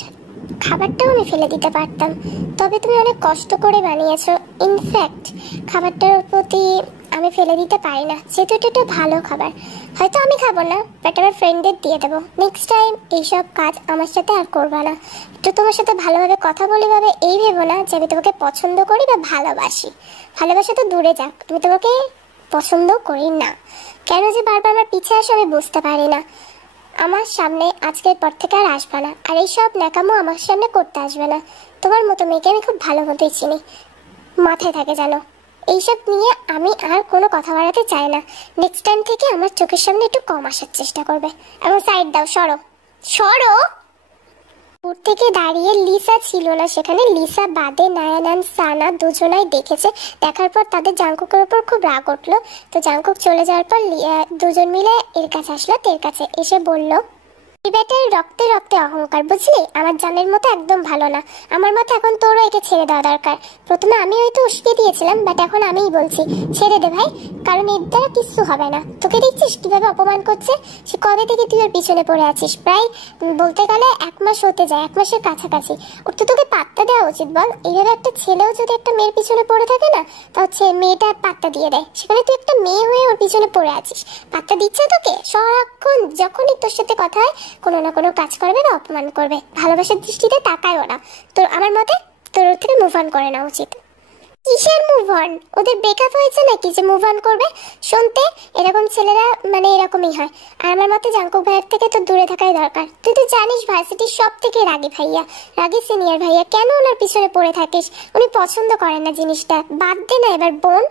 খাবারটাও আমি ফেলে দিতে পারতাম। তবে তুমি অনেক কষ্ট করে বানিয়েছো। ইনফ্যাক্ট খাবারটার প্রতি আমি ফেলে দিতে পারি না, যেহেতু এটা একটা ভালো খাবার। হয়তো আমি খাবো না, বাট আমার ফ্রেন্ডদের দিয়ে দেবো। নেক্সট টাইম এইসব কাজ আমার সাথে আর করবা না। তো তোমার সাথে ভালোভাবে কথা বলে ভাবে এই ভেবো না যে আমি তোমাকে পছন্দ করি বা ভালোবাসি। ভালোবাসা তো দূরে যাক, আমি তোমাকে পছন্দ করি না। কেন যে বারবার আমার পিছে আসে আমি বুঝতে পারি না। আমার সামনে আজকের পর থেকে আর আসবে না, আর এইসব ন্যাকামো আমার সামনে করতে আসবে না। তোমার মতো মেয়েকে আমি খুব ভালো মতোই চিনি, মাথায় থাকে জানো। এইসব নিয়ে আমি আর কোনো কথা বাড়াতে চাই না। নেক্সট টাইম থেকে আমার চোখের সামনে একটু কম আসার চেষ্টা করবে। এবং সাইড দাও, সরো সরো। দূর থেকে দাঁড়িয়ে লিসা ছিল না সেখানে। লিসা বাদে নায়ান আর সানা দুজনাই দেখেছে। দেখার পর তাদের জাংকুকের উপর খুব রাগ উঠলো। তো জাংকুক চলে যাওয়ার পর দুজন মিলে এর কাছে আসলো। তের কাছে এসে বলল, এই বেটার রক্তে রক্তে অহংকার, বুঝলি? আমার জানের মতো একদম ভালো না। আমার মতে এখন তোরও একে ছেড়ে দেওয়া দরকার। প্রথমে আমি হয়তো উস্কে দিয়েছিলাম, বাট এখন আমিই বলছি ছেড়ে দে ভাই, কারণ এর দ্বারা কিচ্ছু হবে না। তোকে দেখছিস কিভাবে অপমান করছে। সে কবে থেকে তুই ওর পিছনে পড়ে আছিস, প্রায় বলতে গেলে 1 মাস হতে যায়, 1 মাসের কাছাকাছি। ওর তো তোকে পাত্তা দেওয়া উচিত, বল? এইভাবে একটা ছেলেও যদি একটা মেয়ের পিছনে পড়ে থাকে না, তা হচ্ছে মেয়েটা পাত্তা দিয়ে দেয়। সেখানে তুই একটা মেয়ে হয়ে ওর পিছনে পড়ে আছিস, পাত্তা দিচ্ছে তোকে? সারাক্ষণ যখনই তোর সাথে কথা হয় কোনো না কোনো কাজ করবে বা অপমান করবে। ভালোবাসার দৃষ্টিতে তাকায় ওরা। তো আমার মতে তোর ওর থেকে মুভ অন করে নেওয়া উচিত। কিসের মুভ অন? ওদের ব্রেকআপ হয়েছে নাকি যে মুভ অন করবে? শুনতে এরকম ছেলেরা মানে এরকমই হয়। আর আমার মতে জাংকুক ভাইয়ের থেকে তো দূরে থাকাই দরকার। তুই তো জানিস ভার্সিটির সব থেকে রাগী ভাইয়া, রাগী সিনিয়র ভাইয়া। কেন ওনার পিছনে পড়ে থাকিস? উনি পছন্দ করেন না জিনিসটা। বাদ দে না এবার বোন।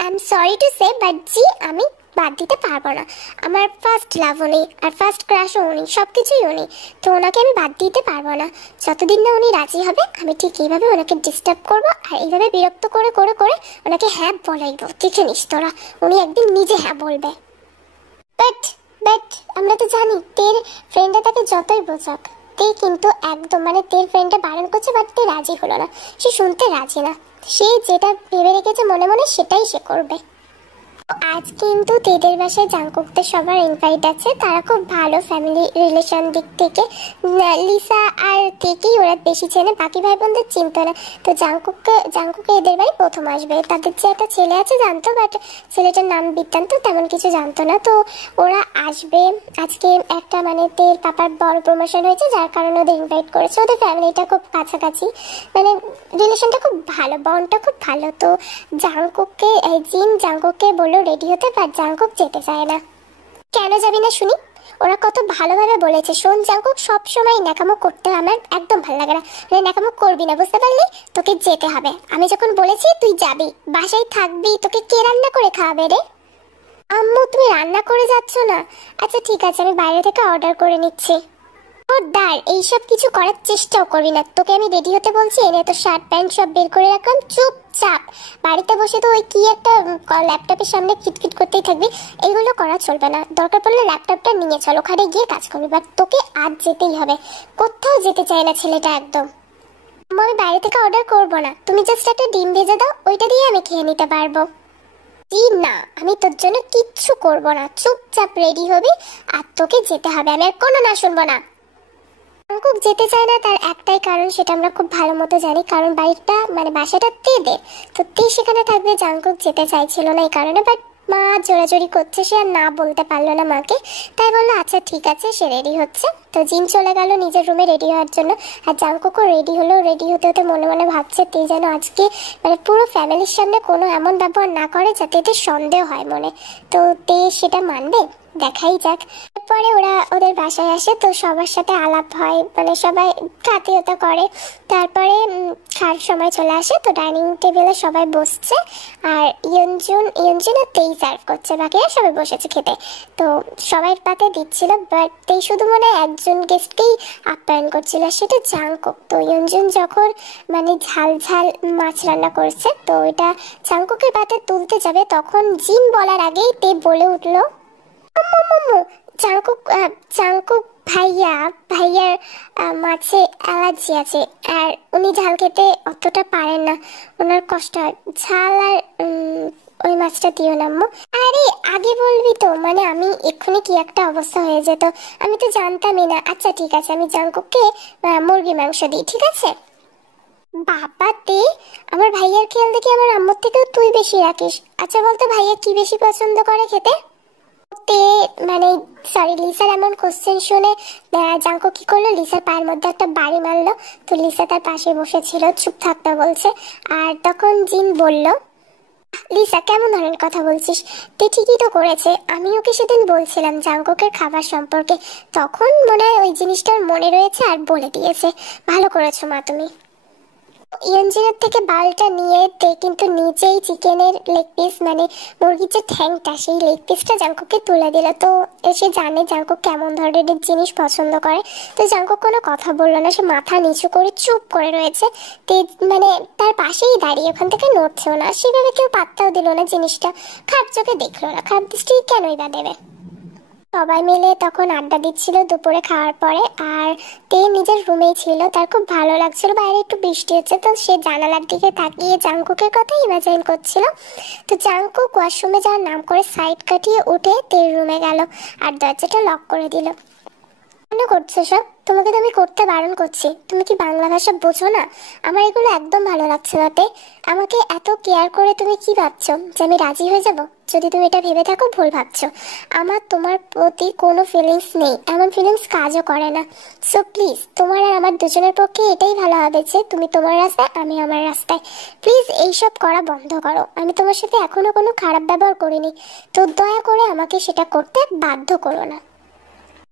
I am sorry to say, but জি আমি বাদ দিতে পারবো না। আমার ফার্স্ট লাভ উনি, আর ফার্স্ট ক্রাশও উনি, সব কিছুই উনি। তো ওনাকে আমি বাদ দিতে পারবো না। যতদিন না উনি রাজি হবে আমি ঠিক এইভাবে ওনাকে ডিস্টার্ব করবো, আর এইভাবে বিরক্ত করে করে করে ওনাকে হ্যাঁ বলাইবো। দেখে নিস তোরা, উনি একদিন নিজে হ্যাঁ বলবে। বাট বাট আমরা তো জানি তের ফ্রেন্ডে তাকে যতই বোঝাক, তে কিন্তু একদম মানে তের ফ্রেন্ডটা বারণ করছে, বাট তে রাজি হলো না। সে শুনতে রাজি না। সে যেটা ভেবে রেখেছে মনে মনে সেটাই সে করবে। আজ কিন্তু তেদের বাসায় জাংকুকদের সবার ইনভাইট আছে। তারা খুব ভালো ফ্যামিলি রিলেশন দিক থেকে। লিসা আর তেকেই ওরা বেশি চেনে, বাকি ভাই বোনদের চিনতো না। তো জাংকুকে এদের বাড়ি প্রথম আসবে। তাদের যে একটা ছেলে আছে জানতো, বাট ছেলেটার নাম বৃত্তান্ত তেমন কিছু জানতো না। তো ওরা আসবে আজকে। একটা মানে তের পাপার বড় প্রমোশন হয়েছে, যার কারণে ওদের ইনভাইট করেছে। ওদের ফ্যামিলিটা খুব কাছাকাছি, মানে রিলেশনটা খুব ভালো, বন্ডটা খুব ভালো। তো জাংকুককে বললো রেডি হতে, বাট জাংকুক যেতে চায় না। কেন যাবি না শুনি? ওরা কত ভালোভাবে বলেছে। শোন জাংকুক, সব সময় ন্যাকামো করতে আমার একদম ভালো লাগে না। মানে ন্যাকামো করবি না, বুঝতে পারলি? তোকে যেতে হবে। আমি যখন বলেছি তুই যাবি, বাসায় থাকবি, তোকে কে রান্না করে খাওয়াবে রে? আম্মু তুমি রান্না করে যাচ্ছ না? আচ্ছা ঠিক আছে, আমি বাইরে থেকে অর্ডার করে নিচ্ছি। খবরদার এইসব কিছু করার চেষ্টাও করবি না। তোকে আমি রেডি হতে বলছি, এনে তো শার্ট প্যান্ট সব বের করে রাখলাম। চুপচাপ বাড়িতে বসে তো ওই কি একটা ল্যাপটপের সামনে কিটকিট করতেই থাকবি। এগুলো করা চলবে না। দরকার পড়লে ল্যাপটপটা নিয়ে চল, ওখানে গিয়ে কাজ করবি। বাট তোকে আজ যেতেই হবে। কোথাও যেতে চায় না ছেলেটা একদম। আমি বাইরে থেকে অর্ডার করবো না। তুমি জাস্ট একটা ডিম ভেজে দাও, ওইটা দিয়ে আমি খেয়ে নিতে পারবো। কি না, আমি তোর জন্য কিচ্ছু করবো না। চুপচাপ রেডি হবি, আর তোকে যেতে হবে। আমি আর কোনো না শুনবো না। জাংকুক যেতে চায় না, তার একটাই কারণ, সেটা আমরা খুব ভালো মতো জানি। কারণ বাড়িটা মানে বাসাটা তেদের, তো তে সেখানে থাকবে। জাংকুক যেতে চাইছিল না এই কারণে, বাট মা জোরাজোরি করছে। সে আর না বলতে পারলো না মাকে, তাই বললো আচ্ছা ঠিক আছে। সে রেডি হচ্ছে। তো জিন চলে গেল নিজের রুমে রেডি হওয়ার জন্য, আর জাংকুকও রেডি হলো। রেডি হতে হতে মনে মনে ভাবছে তে যেন আজকে মানে পুরো ফ্যামিলির সামনে কোনো এমন ব্যবহার না করে যাতে এদের সন্দেহ হয় মনে। তো তে সেটা মানবে? দেখাই যাক। পরে ওরা ওদের বাসায় আসে, তো সবার সাথে আলাপ হয়, মানে সবাই আত্মীয়তা করে। তারপরে খাওয়ার সময় চলে আসে, তো ডাইনিং টেবিলে সবাই বসছে আর ইয়ঞ্জুন আর তেই সার্ভ করছে, বাকিরা সবাই বসেছে খেতে। তো সবাই পাতে দিচ্ছিল, বাট তেই শুধু মনে হয় একজন গেস্টকেই আপ্যায়ন করছিল, সেটা জাংকুক। তো ইয়ঞ্জুন যখন মানে ঝাল ঝাল মাছ রান্না করছে, তো ওইটা জাংকুকের পাতে তুলতে যাবে, তখন জিন বলার আগেই তে বলে উঠলো, জাংকুক জাংকুক ভাইয়ার মাছে অ্যালার্জি আছে, আর উনি ঝাল খেতে অতটা পারেন না, ওনার কষ্ট হয়, ঝাল আর ওই মাছটা দিও না আম্মু। আরে আগে বলবি তো, মানে আমি এক্ষুনি কি একটা অবস্থা হয়ে যেত, আমি তো জানতামই না। আচ্ছা ঠিক আছে, আমি জাংকুককে মুরগি মাংস দিই, ঠিক আছে? বাবা তে, আমার ভাইয়ার খেয়াল দেখি আমার আম্মুর থেকেও তুই বেশি রাখিস। আচ্ছা বলতো ভাইয়া কি বেশি পছন্দ করে খেতে? তে মানে সরি, লিসার এমন কোশ্চেন শুনে জাঙ্কু কি করলো, লিসার পায়ের মধ্যে একটা বাড়ি মারলো। তো লিসা তার পাশে বসেছিল, চুপ থাকতে বলছে। আর তখন জিন বলল, লিসা কেমন ধরনের কথা বলছিস? তে ঠিকই তো করেছে, আমি ওকে সেদিন বলছিলাম জাঙ্কুকের খাবার সম্পর্কে, তখন মনে হয় ওই জিনিসটার মনে রয়েছে আর বলে দিয়েছে। ভালো করেছো মা তুমি। ইয়ঞ্জিনের থেকে বালটা নিয়ে তে কিন্তু নিজেই চিকেনের লেগ পিস, মানে মুরগির যে ঠ্যাংটা, সেই লেগ পিসটা জাংকুককে তুলে দিল। তো সে জানে জাংকুক কেমন ধরনের জিনিস পছন্দ করে, তো জাংকুক কোনো কথা বললো না, সে মাথা নিচু করে চুপ করে রয়েছে। তে মানে তার পাশেই দাঁড়িয়ে, ওখান থেকে নড়ছেও না, সেভাবে কেউ পাত্তাও দিল না, জিনিসটা খারাপ চোখে দেখলো না, খারাপ দৃষ্টি কেনই বা দেবে। সবাই মিলে তখন আড্ডা দিচ্ছিল দুপুরে খাওয়ার পরে, আর তে নিজের রুমেই ছিল, তার খুব ভালো লাগছিল, বাইরে একটু বৃষ্টি হচ্ছে, তো সে জানালার দিকে তাকিয়ে জাংকুকের কথা ইমাজিন করছিল। তো জাংকুক ওয়াশরুমে যাওয়ার নাম করে সাইড কাটিয়ে উঠে তের রুমে গেল আর দরজাটা লক করে দিল। কেন করছো সব? তোমাকে তো আমি করতে বারণ করছি, তুমি কি বাংলা ভাষা বোঝো না? আমার এগুলো একদম ভালো লাগছে না। তে আমাকে এত কেয়ার করে তুমি কি ভাবছো যে আমি রাজি হয়ে যাব? যদি তুমি এটা ভেবে থাকো ভুল ভাবছো। আমার তোমার প্রতি কোনো ফিলিংস নেই, এমন ফিলিংস কাজও করে না। সো প্লিজ, তোমার আর আমার দুজনের পক্ষে এটাই ভালো হবে যে তুমি তোমার রাস্তায়, আমি আমার রাস্তায়। প্লিজ এইসব করা বন্ধ করো। আমি তোমার সাথে এখনো কোনো খারাপ ব্যবহার করিনি, তো দয়া করে আমাকে সেটা করতে বাধ্য করো না।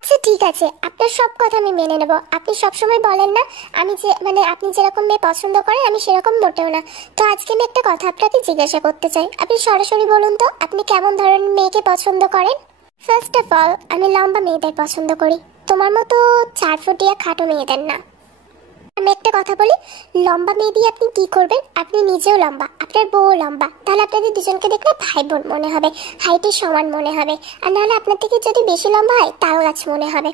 আচ্ছা ঠিক আছে, আপনার সব কথা আমি মেনে নেব। আপনি সবসময় বলেন না আমি যে মানে আপনি যেরকম মেয়ে পছন্দ করেন আমি সেরকম মোটেও না। তো আজকে আমি একটা কথা আপনাকে জিজ্ঞাসা করতে চাই, আপনি সরাসরি বলুন তো আপনি কেমন ধরনের মেয়েকে পছন্দ করেন? ফার্স্ট অফ অল, আমি লম্বা মেয়েদের পছন্দ করি, তোমার মতো 4 ফুটিয়া খাটো মেয়েদের না। আমি একটা কথা বলি, লম্বা মেয়ে দিয়ে আপনি কি করবেন? আপনি নিজেও লম্বা, আপনার বউও লম্বা, তাহলে আপনাদের দুজনকে দেখলে ভাই বোন মনে হবে, হাইটে সমান মনে হবে। আর নাহলে আপনার থেকে যদি বেশি লম্বা হয় তাল গাছ মনে হবে।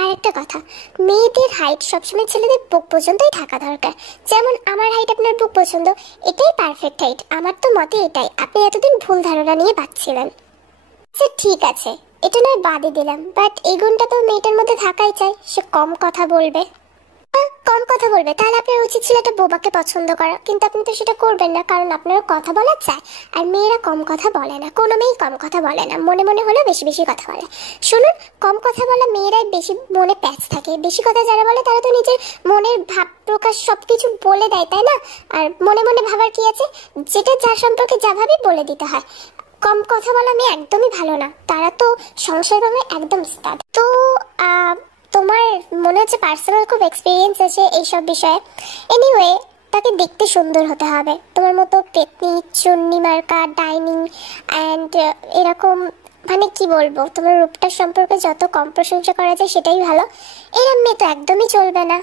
আর একটা কথা, মেয়েদের হাইট সবসময় ছেলেদের বুক পর্যন্তই থাকা দরকার। যেমন আমার হাইট আপনার বুক পর্যন্ত, এটাই পারফেক্ট হাইট, আমার তো মতে এটাই। আপনি এতদিন ভুল ধারণা নিয়ে বাঁচছিলেন। আচ্ছা ঠিক আছে, এটা নয় বাদই দিলাম, বাট এই গুণটা তো মেয়েটার মধ্যে থাকাই চাই, সে কম কথা বলবে। কম কথা বলবে, তাহলে আপনার উচিত ছিল একটা বোবাকে পছন্দ করা, কিন্তু আপনি তো সেটা করবেন না, কারণ আপনার কথা বলা চায়। আর মেয়েরা কম কথা বলে না, কোনো মেয়েই কম কথা বলে না, মনে মনে হলেও বেশি বেশি কথা বলে। শুনুন, কম কথা বলা মেয়েরাই বেশি মনে প্যাচ থাকে, বেশি কথা যারা বলে তারা তো নিজের মনের ভাব প্রকাশ সবকিছু বলে দেয়, তাই না? আর মনে মনে ভাবার কি আছে, যেটা যার সম্পর্কে যা ভাবি বলে দিতে হয়। কম কথা বলা মেয়ে একদমই ভালো না, তারা তো সংসার ভাবে একদম উস্তাদ। তো তোমার মনে হচ্ছে পার্সোনাল খুব এক্সপিরিয়েন্স আছে এইসব বিষয়ে। এনিওয়ে, তাকে দেখতে সুন্দর হতে হবে, তোমার মতো পেতনি, চুন্নি মার্কা, ডাইনিং অ্যান্ড এরকম, মানে কি বলবো, তোমার রূপটার সম্পর্কে যত কম প্রশংসা করা যায় সেটাই ভালো। এরম মেয়ে তো একদমই চলবে না।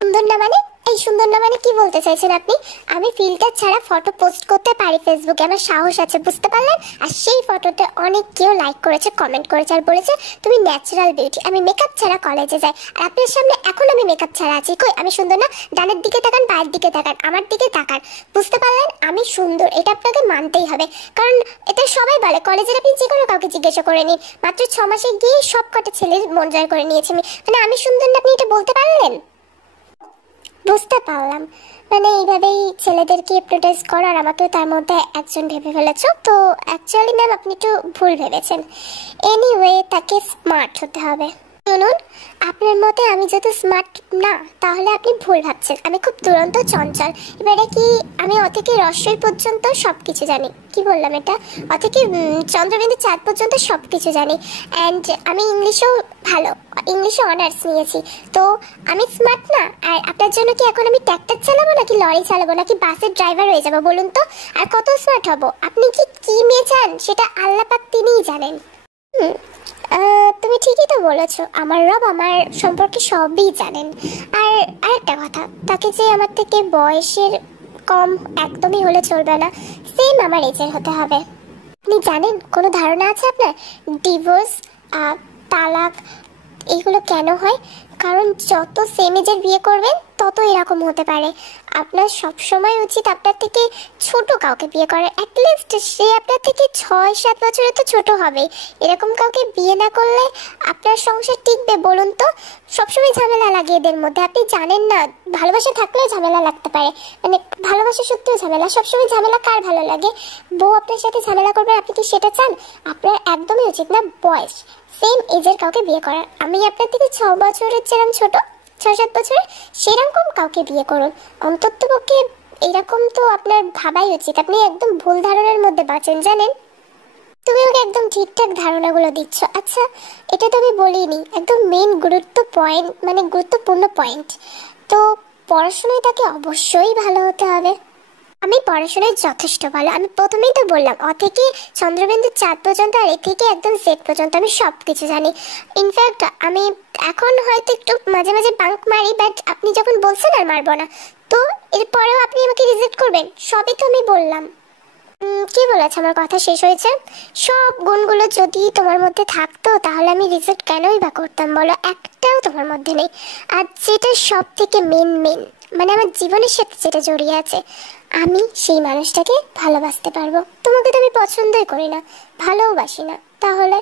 সুন্দর না মানে? এই সুন্দর না মানে কি বলতে চাইছেন আপনি? আমি ফিল্টার ছাড়া ফটো পোস্ট করতে পারি ফেসবুকে, আমার সাহস আছে, বুঝতে পারলেন? আর সেই ফটোতে অনেক কেউ লাইক করেছে, কমেন্ট করেছে আর বলেছে তুমি ন্যাচারাল বিউটি। আমি মেকআপ ছাড়া কলেজে যাই, আর আপনার সামনে এখন আমি মেকআপ ছাড়া আছি। কই আমি সুন্দর না? ডানের দিকে তাকান, পায়ের দিকে তাকান, আমার দিকে তাকান, বুঝতে পারলেন? আমি সুন্দর, এটা আপনাকে মানতেই হবে, কারণ এটা সবাই বলে। কলেজের আপনি যে কোনো কাউকে জিজ্ঞাসা করে নিন, মাত্র 6 মাসে গিয়ে সব কটা ছেলের মন জয় করে নিয়েছে। মানে আমি সুন্দর না, আপনি এটা বলতে পারলেন? বুঝতে পারলাম, মানে এইভাবেই ছেলেদেরকে হিপনোটাইজ করো, আর আমাকেও তার মধ্যে একজন ভেবে ফেলেছো। তো অ্যাকচুয়ালি ম্যাম আপনি একটু ভুল ভেবেছেন। এনিওয়ে, তাকে স্মার্ট হতে হবে। শুনুন, আপনার মতে আমি যদি স্মার্ট না, তাহলে আপনি ভুল ভাবছেন। আমি খুব দুরন্ত চঞ্চল। এবারে কি আমি অ থেকে রস্বই পর্যন্ত সব কিছু জানি। কি বললাম এটা? অ থেকে চন্দ্রবিন্দু চাঁদ পর্যন্ত সব কিছু জানি। অ্যান্ড আমি ইংলিশেও ভালো, ইংলিশে অনার্স নিয়েছি। তো আমি স্মার্ট না? আর আপনার জন্য কি এখন আমি ট্র্যাক্টর চালাবো, নাকি লরি চালাবো, নাকি বাসের ড্রাইভার হয়ে যাবো বলুন তো? আর কত স্মার্ট হব? আপনি কি মেয়ে চান সেটা আল্লাহ পাক তিনিই জানেন। তুমি ঠিকই তো বলেছো, আমার রব আমার সম্পর্কে সবই জানেন। আর আরেকটা কথা, তাকে যে আমার থেকে বয়সের কম একদমই হলে চলবে না, সেম আমার এজের হতে হবে। আপনি জানেন, কোনো ধারণা আছে আপনার ডিভোর্স, তালাক এগুলো কেন হয়? কারণ যত সেম এজের বিয়ে করবেন তত এরকম হতে পারে। আপনার সবসময় উচিত আপনার থেকে ছোট কাউকে বিয়ে করার। অ্যাটলিস্ট সে আপনার থেকে 6-7 বছরে তো ছোট হবে। এরকম কাউকে বিয়ে না করলে আপনার সংসার টিকবে বলুন তো? সবসময় ঝামেলা লাগে এদের মধ্যে। আপনি জানেন না, ভালোবাসা থাকলেও ঝামেলা লাগতে পারে। মানে ভালোবাসা সত্যিও ঝামেলা। সবসময় ঝামেলা কার ভালো লাগে? বউ আপনার সাথে ঝামেলা করবে, আপনি কি সেটা চান? আপনার একদমই উচিত না বয়স সেম এজের কাউকে বিয়ে করার। আমি আপনার থেকে 6 বছরের যেরকম ছোট, 6-7 বছরের, সেরকম কাউকে বিয়ে করুন। অন্তত পক্ষে এরকম তো আপনার ভাবাই উচিত। আপনি একদম ভুল ধারণার মধ্যে বাঁচেন জানেন। তুমি আমাকে একদম ঠিকঠাক ধারণাগুলো দিচ্ছ। আচ্ছা, এটা তো আমি বলিনি, একদম মেন গুরুত্বপূর্ণ পয়েন্ট। তো পড়াশোনায় তাকে অবশ্যই ভালো হতে হবে। আমি পড়াশোনায় যথেষ্ট ভালো। আমি প্রথমেই তো বললাম, অ থেকে চন্দ্রবিন্দু চাঁদ পর্যন্ত, আর এ থেকে একদম জেড পর্যন্ত আমি সব কিছু জানি। ইনফ্যাক্ট আমি এখন হয়তো একটু মাঝে মাঝে বাঙ্ক মারি, বাট আপনি যখন বলছেন আর মারবো না, তো এরপরেও আপনি আমাকে রিজেক্ট করবেন? সবই তো আমি বললাম। কি বলেছে? আমার কথা শেষ হয়েছে? সব গুণগুলো যদি তোমার মধ্যে থাকতো তাহলে আমি রিজেক্ট কেনই বা করতাম বলো? একটাও তোমার মধ্যে নেই। আর যেটা সব থেকে মেন, মানে আমার জীবনের সাথে যেটা জড়িয়ে আছে, আমি সেই মানুষটাকে ভালোবাসতে পারবো। তোমাকে তো আমি পছন্দই করি না, ভালোবাসি না। তাহলে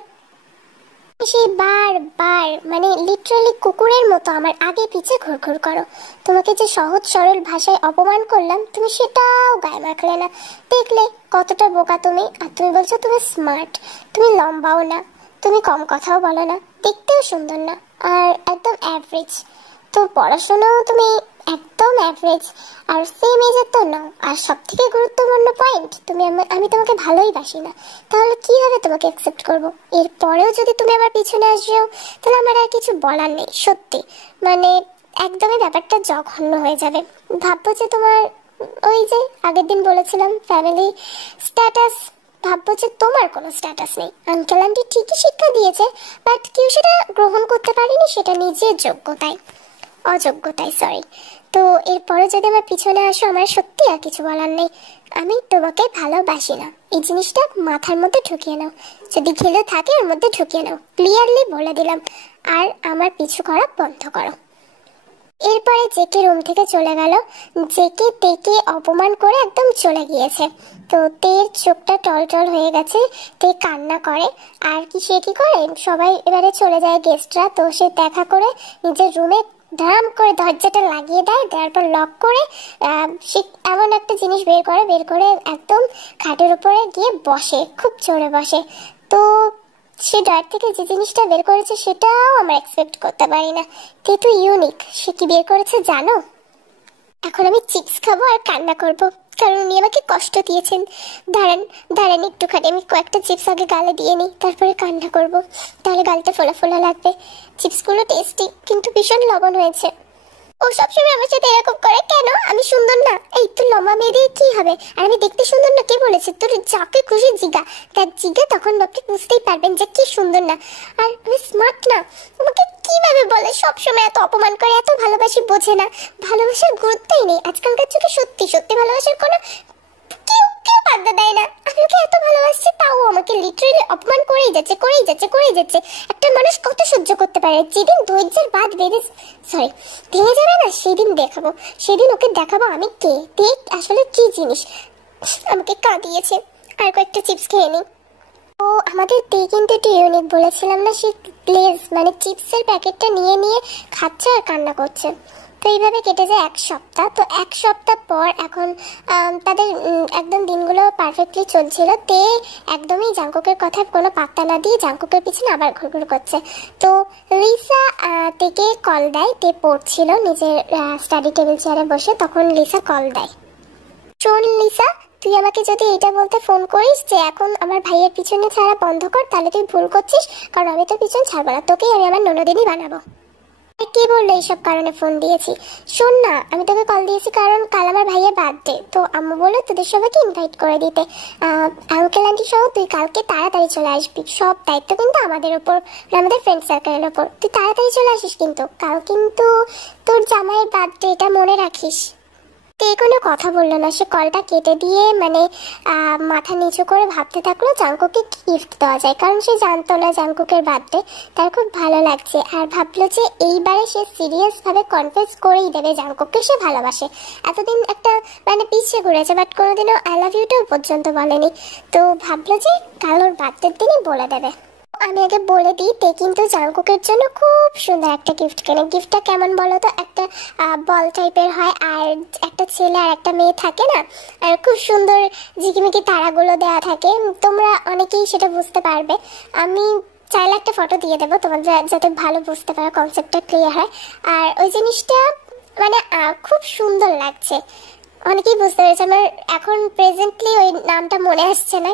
সেই বারবার, মানে লিটারালি কুকুরের মতো আমার আগে পিছে ঘুরঘুর করো। তোমাকে যে সহজ সরল ভাষায় অপমান করলাম, তুমি সেটাও গায়ে মাখলে না। দেখলে কতটা বোকা তুমি। আর তুমি বলছো তুমি স্মার্ট। তুমি লম্বাও না, তুমি কম কথাও বলো না, দেখতেও সুন্দর না, আর একদম অ্যাভারেজ। তো পড়াশোনাও তুমি একদম অ্যাভারেজ, আর সেম এজের তো নাও। আর সব থেকে গুরুত্বপূর্ণ পয়েন্ট, আমি তোমাকে ভালোই বাসি না। তাহলে কিভাবে তোমাকে অ্যাকসেপ্ট করব? এরপরেও যদি তুমি আমার পিছনে আসো, তাহলে আমার আর কিছু বলার নেই। সত্যি মানে একদমই ব্যাপারটা জঘন্য হয়ে যাবে। ভাববো যে তোমার ওই যে আগের দিন বলেছিলাম ফ্যামিলি স্ট্যাটাস, ভাববো যে তোমার কোনো স্ট্যাটাস নেই। আঙ্কেল আন্টি ঠিকই শিক্ষা দিয়েছে, বাট কেউ সেটা গ্রহণ করতে পারেনি, সেটা নিজের অযোগ্যতায় সরি। তো এরপরে যদি আমার পিছনে আসো, আমার সত্যি আর কিছু বলার নেই। আমি তোমাকে ভালোবাসি না, এই জিনিসটা মাথার মধ্যে ঢুকিয়ে নাও। যদি ঘেলে থাকে ওর মধ্যে ঢুকিয়ে নাও, ক্লিয়ারলি বলে দিলাম। আর আমার পিছু করা বন্ধ করো। এরপরে জেকে রুম থেকে চলে গেল। জেকে তেকে অপমান করে একদম চলে গিয়েছে। তো তের চোখটা টলটল হয়ে গেছে, তে কান্না করে। আর সে কি করে, সবাই এবারে চলে যায় গেস্টরা, তো সে দেখা করে নিজের রুমে ধাম করে দরজাটা লাগিয়ে দেয়। তারপর লক করে সে এমন একটা জিনিস বের করে একদম খাটের উপরে গিয়ে বসে, খুব জোরে বসে। তো সে ড্রয়ার থেকে যে জিনিসটা বের করেছে সেটাও আমরা এক্সপেক্ট করতে পারি না। কিন্তু ইউনিক। সে কি বের করেছে জানো? এখন আমি চিপস খাবো আর কান্না করব, কারণ উনি আমাকে কষ্ট দিয়েছেন। দাঁড়ান একটুখানি, আমি কয়েকটা চিপস আগে গালে দিয়ে নিই, তারপরে কান্না করব। তাহলে গালটা ফোলা ফোলা লাগবে। চিপসগুলো টেস্টি, কিন্তু ভীষণ লবণ হয়েছে। ও সবসময় আমার সাথে এরকম করে কেন? আমি সুন্দর না? এই তুই লম্বা মেয়ে দিয়ে কি হবে? আর আমি দেখতে সুন্দর না? কে বলেছে? তোর যাকে খুশি জিগা, দেখ জিগা, তখন আপনি বুঝতেই পারবেন যে কি সুন্দর না। আর আমি স্মার্ট না? আমাকে কিভাবে বলে? সবসময় এত অপমান করে, এত ভালোবাসি বোঝে না। ভালোবাসার গুরুত্বই নেই আজকালকার যুগে। সত্যি সত্যি ভালোবাসার কোনো কেউ পাত্তা দেয় না। আমি ওকে এত ভালোবাসছি, তাও আমাকে লিটারালি অপমান করেই যাচ্ছে। একটা মানুষ কত সহ্য করতে পারে? যেদিন ধৈর্যের বাঁধ ভেঙে যাবে না, সেদিন ওকে দেখাবো আমি কে, দেখ আসলে কি জিনিস। আমাকে কাঁদিয়েছে। আর কয়েকটা চিপস খেয়ে নিই। ও আমাদের তে কিন্তু একটু ইউনিক, বলেছিলাম না? সে লেজ মানে চিপসের প্যাকেটটা নিয়ে খাচ্ছে আর কান্না করছে। তো এইভাবে কেটে যায় 1 সপ্তাহ। তো 1 সপ্তাহ পর এখন তাদের একদম দিনগুলো পারফেক্টলি চলছিল। তে একদমই জাংকুকের কথায় কোনো পাত্তা না দিয়ে জাংকুকের পিছনে আবার ঘুরঘুর করছে। তো লিসা তেকে কল দেয়। তে পড়ছিল নিজের স্টাডি টেবিল চেয়ারে বসে, তখন লিসা কল দেয়। শোন লিসা, তুই আমাকে যদি এটা বলতে ফোন করিস যে এখন আমার ভাইয়ের পিছনে ছাড়া বন্ধ কর, তাহলে তুই ভুল করছিস, কারণ আমি তো পিছন ছাড়বো না, তোকেই আমি আমার ননদিনী বানাবো। কে বললো এইসব কারণে ফোন দিয়েছি? শোন না, আমি তোকে কল দিয়েছি কারণ কাল আমার ভাইয়ের বার্থডে। তো আম্মু বললো তোদের সবাইকে ইনভাইট করে দিতে, আঙ্কেল আন্টি সহ তুই কালকে তাড়াতাড়ি চলে আসবি। সব দায়িত্ব কিন্তু আমাদের ওপর, আমাদের ফ্রেন্ড সার্কেলের ওপর। তুই তাড়াতাড়ি চলে আসিস কিন্তু, কাল কিন্তু তোর জামাইয়ের বার্থডে, এটা মনে রাখিস। তে কোনো কথা বললো না, সে কলটা কেটে দিয়ে মানে মাথা নিচু করে ভাবতে থাকলো জাংকুককে কি গিফট দেওয়া যায়, কারণ সে জানতো না জাংকুকের বার্থডে। তার খুব ভালো লাগছে আর ভাবলো যে এইবারে সে সিরিয়াসভাবে কনফেস করেই দেবে জাংকুককে সে ভালোবাসে। এতদিন একটা মানে পিছিয়ে ঘুরেছে, বাট কোনোদিনও আই লাভ ইউটাও পর্যন্ত বলেনি। তো ভাবলো যে কাল ওর বার্থডের দিনই বলে দেবে। আমি আগে বলে দিই, তে কিন্তু জাংকুকের জন্য খুব সুন্দর একটা গিফট কেনে। গিফটটা কেমন বলো তো, একটা বল টাইপের হয়, আর একটা ছেলে আর একটা মেয়ে থাকে না, আর খুব সুন্দর ঝিকিমিকি তারাগুলো দেওয়া থাকে। তোমরা অনেকেই সেটা বুঝতে পারবে। আমি চাইলে একটা ফটো দিয়ে দেবো তোমার, যাতে ভালো বুঝতে পারো, কনসেপ্টটা ক্লিয়ার হয়। আর ওই জিনিসটা মানে খুব সুন্দর লাগছে। অনেকেই বুঝতে পেরেছে, আমার এখন প্রেজেন্টলি ওই নামটা মনে আসছে না।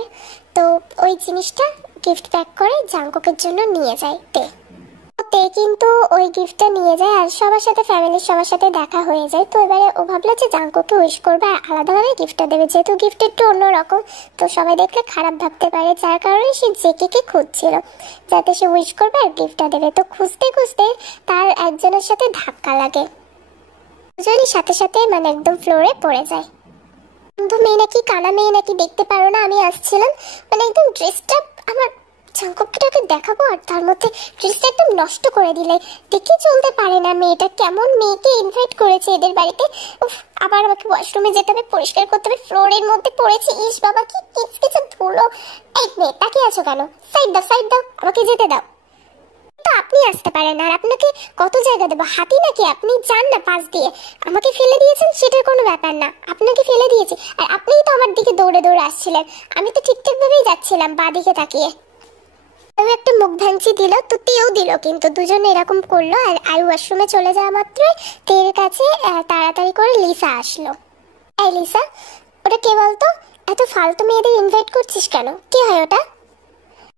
তো ওই জিনিসটা গিফট প্যাক করে জাংকুকের জন্য নিয়ে যায় তে। তে কিন্তু ওই গিফটটা নিয়ে যায় আর সবার সাথে, ফ্যামিলির সবার সাথে দেখা হয়ে যায়। তো এবারে ও ভাবলো যে জাংকুককে উইশ করবে আর আলাদাভাবে গিফটটা দেবে, যেহেতু গিফট একটু অন্যরকম, তো সবাই দেখলে খারাপ ভাবতে পারে, যার কারণে সে জেকেকে খুঁজছিল যাতে সে উইশ করবে আর গিফটটা দেবে। তো খুঁজতে খুঁজতে তার একজনের সাথে ধাক্কা লাগে, দুজনই সাথে সাথে মানে একদম ফ্লোরে পড়ে যায়। বন্ধু মেয়ে নাকি, কানা মেয়ে নাকি, দেখতে পারো না আমি আসছিলাম, মানে একদম ড্রেসটা আমার জাংকুকটাকে দেখাবো আর তার মধ্যে ড্রেসটা একদম নষ্ট করে দিলে, দেখে চলতে পারে না মেয়েটা। কেমন মেয়েকে ইনভাইট করেছে এদের বাড়িতে। আবার আমাকে ওয়াশরুমে যেতে হবে, পরিষ্কার করতে হবে, ফ্লোরের মধ্যে পড়েছে। ইস বাবা, কি কিছু ধুলো। এক মেয়ে তাকিয়ে আছো কেন? সাইড দাও, সাইড দাও, আমাকে যেতে দাও। তো আপনি আসতে পারেন, আর আপনাকে কত জায়গা দেবো? হাতি নাকি আপনি? যান না পাশ দিয়ে। আমাকে ফেলে দিয়েছেন সেটার কোনো ব্যাপার না, আপনাকে ফেলে দিয়েছি। আর আপনিই তো আমার দিকে দৌড়ে দৌড়ে আসছিলেন, আমি তো ঠিকঠাক ভাবেই যাচ্ছিলাম বাঁ দিকে তাকিয়ে। একটা মুখ ভ্যাঞ্চি দিল, তো তেও দিল, কিন্তু দুজনে এরকম করলো। আর আই ওয়াশরুমে চলে যাওয়া মাত্রই তের কাছে তাড়াতাড়ি করে লিসা আসলো। এই লিসা, ওটা কে বলতো? এত ফালতু মেয়েদের ইনভাইট করছিস কেন? কে হয় ওটা?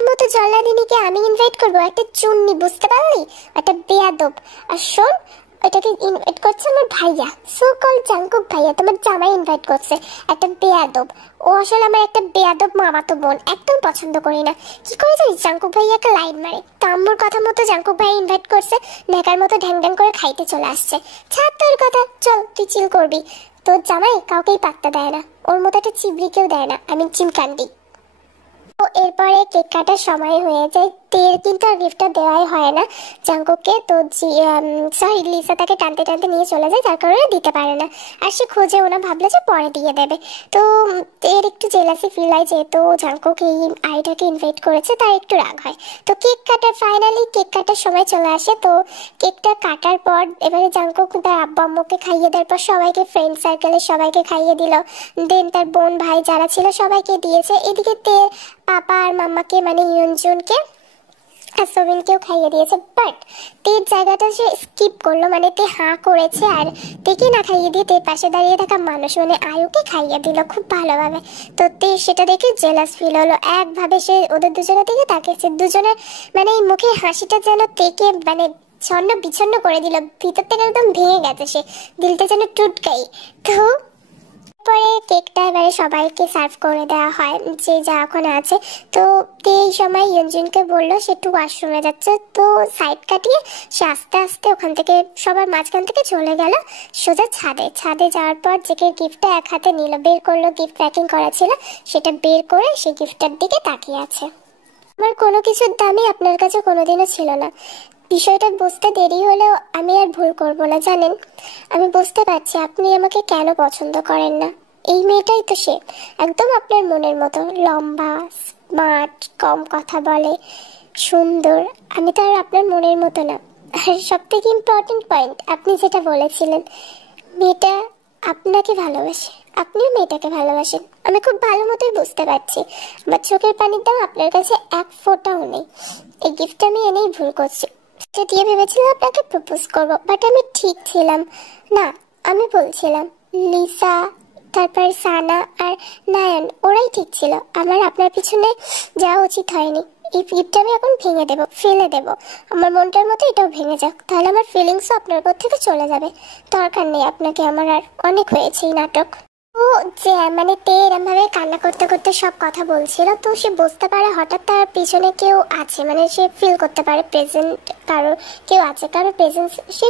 মতো জল্লাদিনীকে আমি ইনভাইট করবো? একটা চুন্নি, বুঝতে পারলি? একটা বেয়াদব। আর শোন, ওইটাকে ইনভাইট করছে আমার ভাইয়া, সো কল জাংকুক ভাইয়া, তোমার জামাই ইনভাইট করছে। একটা বেয়াদব। ও আসলে আমার একটা বেয়াদব মামাতো বোন, একদম পছন্দ করি না। কি করে জানিস, জাংকুক ভাইয়া একটা লাইন মারে। তো আম্মুর কথা মতো জাংকুক ভাই ইনভাইট করছে, নেকার মতো ঢ্যাং ঢ্যাং করে খাইতে চলে আসছে। ছাড় তোর কথা, চল তুই চিল করবি। তোর জামাই কাউকেই পাত্তা দেয় না, ওর মতো একটা চিবড়িকেও দেয় না, আমি চিমকান্ডি। তো এরপরে কেক কাটার সময় হয়ে যায়। তের কিন্তু আর গিফটটা দেওয়াই হয় না জাংকুককে। তো সরি, লিসা তাকে টানতে টানতে নিয়ে চলে যায়, যার কারণে দিতে পারে না। আর সে খোঁজে, ওনা ভাবলো যে পরে দিয়ে দেবে। তো এর একটু জেলাসি ফিল হয়, যেহেতু জাংকুক এই আইটাকে ইনভাইট করেছে, তার একটু রাগ হয়। তো কেক কাটার ফাইনালি কেক কাটার সময় চলে আসে। তো কেকটা কাটার পর এবারে জাংকুক তার আব্বু আম্মুকে খাইয়ে দেওয়ার পর সবাইকে, ফ্রেন্ড সার্কেলের সবাইকে খাইয়ে দিল। দেন তার বোন ভাই যারা ছিল সবাইকে দিয়েছে। এদিকে তে পাপা আর মাম্মাকে মানে ইয়ঞ্জুনকে আর সোবিনকেও খাইয়ে দিয়েছে। বাট তের জায়গাটা সে স্কিপ করলো, মানে তে হাঁ করেছে আর তেকে না খাইয়ে দিয়ে তের পাশে দাঁড়িয়ে থাকা মানুষ মানে আয়ুকে খাইয়ে দিল খুব ভালোভাবে। তো তে সেটা দেখে জেলাস ফিল হলো। একভাবে সে ওদের দুজনের দিকে তাকিয়েছে, দুজনের মানে এই মুখের হাসিটা যেন তেকে মানে ছন্ন বিছন্ন করে দিল, ভিতর থেকে একদম ভেঙে গেছে সে, দিলটা যেন টুটকাই। তো পরে কেকটা এবারে সবাইকে সার্ভ করে দেওয়া হয়, যে যা ওখানে আছে। তো এই সময় ইয়ঞ্জুনকে বললো সে একটু ওয়াশরুমে যাচ্ছে। তো সাইড কাটিয়ে সে আস্তে আস্তে ওখান থেকে সবার মাঝখান থেকে চলে গেল সোজা ছাদে। ছাদে যাওয়ার পর জেকে গিফটটা এক হাতে নিল, বের করলো, গিফট প্যাকিং করা ছিল সেটা বের করে সেই গিফটটার দিকে তাকিয়ে আছে। আমার কোনো কিছুর দামই আপনার কাছে কোনোদিনও ছিল না। বিষয়টা বুঝতে দেরি হলেও আমি আর ভুল করব না, জানেন। আমি বুঝতে পারছি আপনি আমাকে কেন পছন্দ করেন না। এই মেয়েটাই তো সে, একদম আপনার মনের মতো, লম্বা, স্মার্ট, কম কথা বলে, সুন্দর। আমি তো আর আপনার মনের মতো না। আর সব থেকে ইম্পর্টেন্ট পয়েন্ট আপনি যেটা বলেছিলেন, মেয়েটা আপনাকে ভালোবাসে, আপনিও মেয়েটাকে ভালোবাসেন। আমি খুব ভালো মতোই বুঝতে পারছি, আমার চোখের পানির দাম আপনার কাছে এক ফোঁটাও নেই। এই গিফটটা আমি এনেই ভুল করছি। সেটা দিয়ে ভেবেছিলাম আপনাকে প্রপোজ করবো, বাট আমি ঠিক ছিলাম না। আমি বলছিলাম লিসা, তারপর সানা আর নায়ন, ওরাই ঠিক ছিল। আমার আপনার পিছনে যাওয়া উচিত হয়নি। এই গিফটটা আমি এখন ভেঙে দেবো, ফেলে দেবো। আমার মনটার মতো এটাও ভেঙে যাক, তাহলে আমার ফিলিংসও আপনার উপর থেকে চলে যাবে। দরকার নেই আপনাকে আমার, আর অনেক হয়েছে এই নাটক। ও যে মানে তে এরম ভাবে কান্না করতে করতে সব কথা বলছিল, তো সে বুঝতে পারে হঠাৎ তার পিছনে কেউ আছে, মানে সে ফিল করতে পারে প্রেজেন্ট কারো কেউ আছে, কারো প্রেজেন্স সে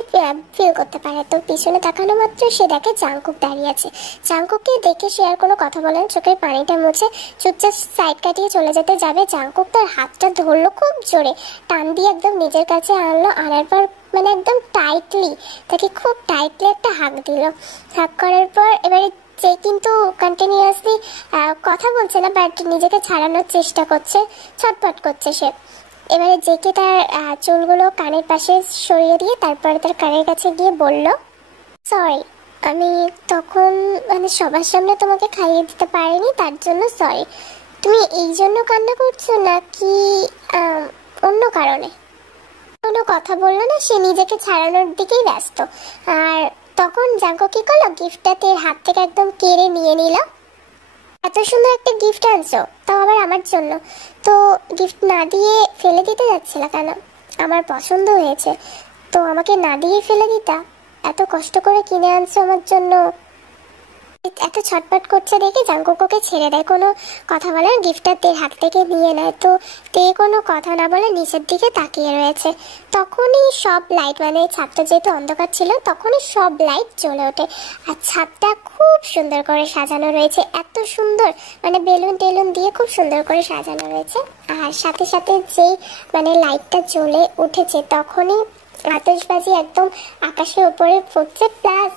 ফিল করতে পারে। তো পিছনে তাকানো মাত্র সে দেখে জাংকুক দাঁড়িয়ে আছে। জাংকুককে দেখে সে আর কোনো কথা বলে না, চোখের পানিটা মুছে চুপচাপ সাইড কাটিয়ে চলে যেতে যাবে। জাংকুক তার হাতটা ধরলো খুব জোরে, টান দিয়ে একদম নিজের কাছে আনলো। আনার পর মানে একদম টাইটলি তাকে খুব টাইটলি একটা হাগ দিল। হাগ করার পর এবারে যে কিন্তু কন্টিনিউয়াসলি কথা বলছে না, বাট নিজেকে ছাড়ানোর চেষ্টা করছে, ছটফট করছে সে। এবারে জেকে তার চুলগুলো কানের পাশে সরিয়ে দিয়ে তারপরে তার কানের কাছে গিয়ে বলল, সরি, আমি তখন মানে সবার সামনে তোমাকে খাইয়ে দিতে পারিনি, তার জন্য সরি। তুমি এই জন্য কান্না করছো নাকি অন্য কারণে? কোনো কথা বললো না, সে নিজেকে ছাড়ানোর দিকেই ব্যস্ত। আর তখন জাঙ্কুক কি করলো, গিফটটা তের হাত থেকে একদম কেড়ে নিয়ে নিল। এত সুন্দর একটা গিফট আনছো, তাও আবার আমার জন্য, তো গিফট না দিয়ে ফেলে দিতে যাচ্ছিল কেন? আমার পছন্দ হয়েছে তো আমাকে না দিয়ে ফেলে দিতা? এত কষ্ট করে কিনে আনছো আমার জন্য। এত ছটপট করছে দেখে জাঙ্কুক ওকে ছেড়ে দেয়, কোনো কথা বলে না, গিফটটা তের হাত থেকে নিয়ে নেয়। তো তে কোনো কথা না বলে নিচের দিকে তাকিয়ে রয়েছে। তখনই সব লাইট, মানে ছাদটা যেহেতু অন্ধকার ছিল, তখনই সব লাইট জ্বলে ওঠে। আর ছাদটা খুব সুন্দর করে সাজানো রয়েছে, এত সুন্দর, মানে বেলুন টেলুন দিয়ে খুব সুন্দর করে সাজানো রয়েছে। আর সাথে সাথে যেই মানে লাইটটা জ্বলে উঠেছে, তখনই আতশবাজি একদম আকাশের উপরে ফুটছে, প্লাস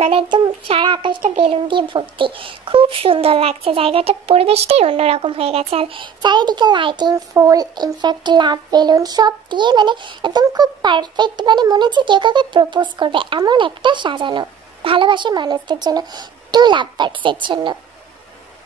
মানে একদম সারা আকাশটা বেলুন দিয়ে ভর্তি। খুব সুন্দর লাগছে জায়গাটা, পরিবেশটাই অন্যরকম হয়ে গেছে। আর চারিদিকে লাইটিং, ফুল, ইনফ্যাক্ট লাভ বেলুন সব দিয়ে মানে একদম খুব পারফেক্ট, মানে মনে হচ্ছে কেউ কাউকে প্রপোজ করবে এমন একটা সাজানো, ভালোবাসে মানুষদের জন্য, টু লাভ বার্ডসের জন্য।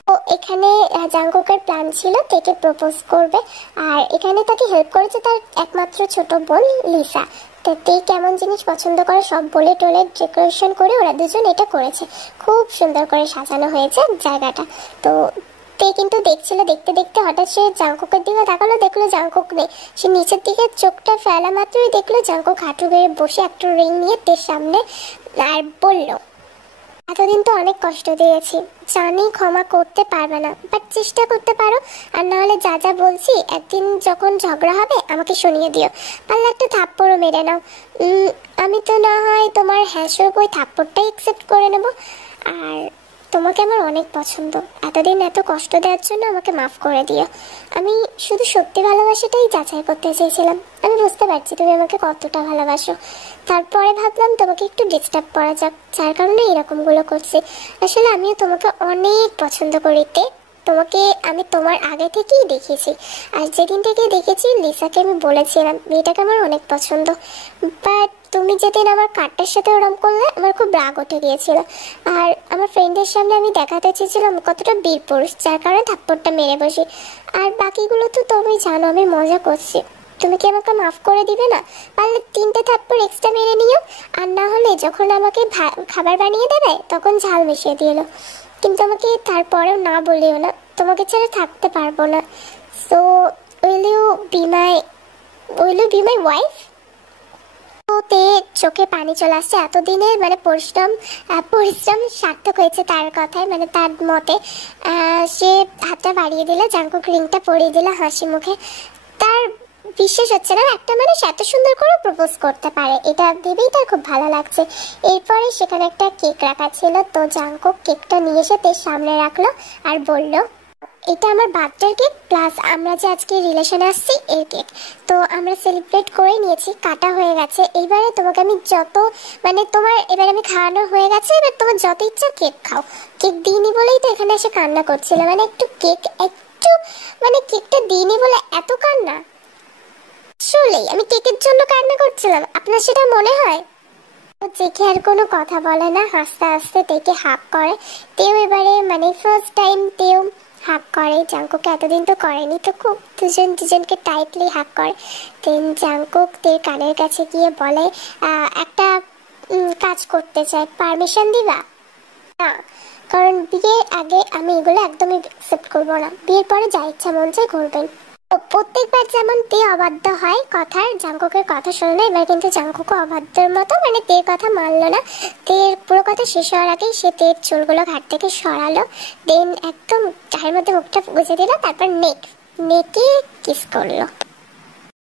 তো এখানে জাংকুকের প্ল্যান ছিল তেকে প্রপোজ করবে, আর এখানে তাকে হেল্প করেছে তার একমাত্র ছোট বোন লিসা। তো তে কেমন জিনিস পছন্দ করে সব বলে টোলে ডেকোরেশন করে ওরা দুজন এটা করেছে, খুব সুন্দর করে সাজানো হয়েছে জায়গাটা। তো তে কিন্তু দেখছিল, দেখতে দেখতে হঠাৎ সে জাংকুকের দিকে তাকালো, দেখলো জাংকুক নেই। সে নিচের দিকে চোখটা ফেলা মাত্রই দেখলো জাংকুক হাঁটু গেড়ে বসে একটা রিং নিয়ে তের সামনে, আর বলল, এতদিন তো অনেক কষ্ট দিয়েছি, জানি ক্ষমা করতে পারবে না, বাট চেষ্টা করতে পারো। আর না হলে যা যা বলছি একদিন যখন ঝগড়া হবে আমাকে শুনিয়ে দিও, পারলে একটা থাপ্পড়ও মেরে নাও। আমি তো না হয় তোমার হ্যাঁসর বই থাপ্পড়টাই অ্যাকসেপ্ট করে নেব। আর তোমাকে আমার অনেক পছন্দ, এতদিন এত কষ্ট দেওয়ার জন্য আমাকে মাফ করে দিও। আমি শুধু সত্যি ভালোবাসাটাই যাচাই করতে চেয়েছিলাম। আমি বুঝতে পারছি তুমি আমাকে কতটা ভালোবাসো, তারপরে ভাবলাম তোমাকে একটু ডিস্টার্ব করা যাক, যার কারণে এরকমগুলো করছি। আসলে আমিও তোমাকে অনেক পছন্দ করিতে, তোমাকে আমি তোমার আগে থেকেই দেখেছি। আর যেদিন থেকে দেখেছি লিসাকে আমি বলেছিলাম মেয়েটাকে আমার অনেক পছন্দ, বাট তুমি যেদিন আমার কার্ডটার সাথে ওরম করলে আমার খুব রাগ উঠে গিয়েছিল। আর আমার ফ্রেন্ডের সামনে আমি দেখাতে চেয়েছিলাম কতটা বীর পুরুষ, যার কারণে থাপ্পড়টা মেরে বসি। আর বাকিগুলো তো তুমি জানো আমি মজা করছি। তুমি কি আমাকে মাফ করে দিবে না? পারলে 3টে থাপ্পড় এক্সট্রা মেরে নিও, আর না হলে যখন আমাকে খাবার বানিয়ে দেবে তখন ঝাল মিশিয়ে দিও। কিন্তু আমাকে তারপরেও না বলিও না, তোমাকে ছাড়া থাকতে পারবো না। So will you be my wife? তে চোখে পানি চলে আসছে, এতদিনের মানে পরিশ্রম সার্থক হয়েছে তার কথায়, মানে তার মতে। সে হাতটা বাড়িয়ে দিল, জাংকুক রিংটা পরিয়ে দিল হাসি মুখে। তার বিশ্বাস হচ্ছে না একটা মানুষ এত সুন্দর করে প্রপোজ করতে পারে, এটা ভেবেই তার খুব ভালো লাগছে। এরপরে সেখানে একটা কেক রাখা ছিল, তো জাংকুক কেকটা নিয়ে এসে তার সামনে রাখলো আর বলল, এটা আমার বার্থডের কেক, প্লাস আমরা যে আজকে রিলেশনে আসছি এর কেক। তো আমরা সেলিব্রেট করে নিয়েছি, কাটা হয়ে গেছে। এইবারে তোমাকে আমি যত মানে তোমার এবার আমি খাওয়ানো হয়ে গেছে, এবার তোমার যত ইচ্ছা কেক খাও। কেক দিইনি বলেই তো এখানে এসে কান্না করছিল, মানে একটু কেক একটু মানে কেকটা দিইনি বলে এত কান্না। আসলেই আমি কেকের জন্য কান্না করছিলাম, আপনার সেটা মনে হয়? জেকে আর কোনো কথা বলে না, হাসতে হাসতে তেকে হাক করে। তেও এবারে মানে ফার্স্ট টাইম তেও হাক করে। জাঙ্কুক এতদিন তো করেনি, তো খুব দুজন দুজনকে টাইটলি হাক করে। দেন জাঙ্কুক তের কানের কাছে গিয়ে বলে, একটা কাজ করতে চাই, পারমিশন দিবা? না, কারণ বিয়ের আগে আমি এগুলো একদমই অ্যাকসেপ্ট করবো না। বিয়ের পরে যা ইচ্ছা মন চায় করবেন। প্রত্যেকবার যেমন তে অবাধ্য হয় কথার, জাঙ্কুকের কথা শোনে না, এবার কিন্তু জাঙ্কুকও অবাধ্যর মতো মানে তের কথা মানলো না। তের পুরো কথা শেষ হওয়ার আগেই সে তের চুলগুলো ঘাট থেকে সরালো, দেন একদম চায়ের মধ্যে মুখটা গুজে দিল, তারপর নেকে কিস করলো।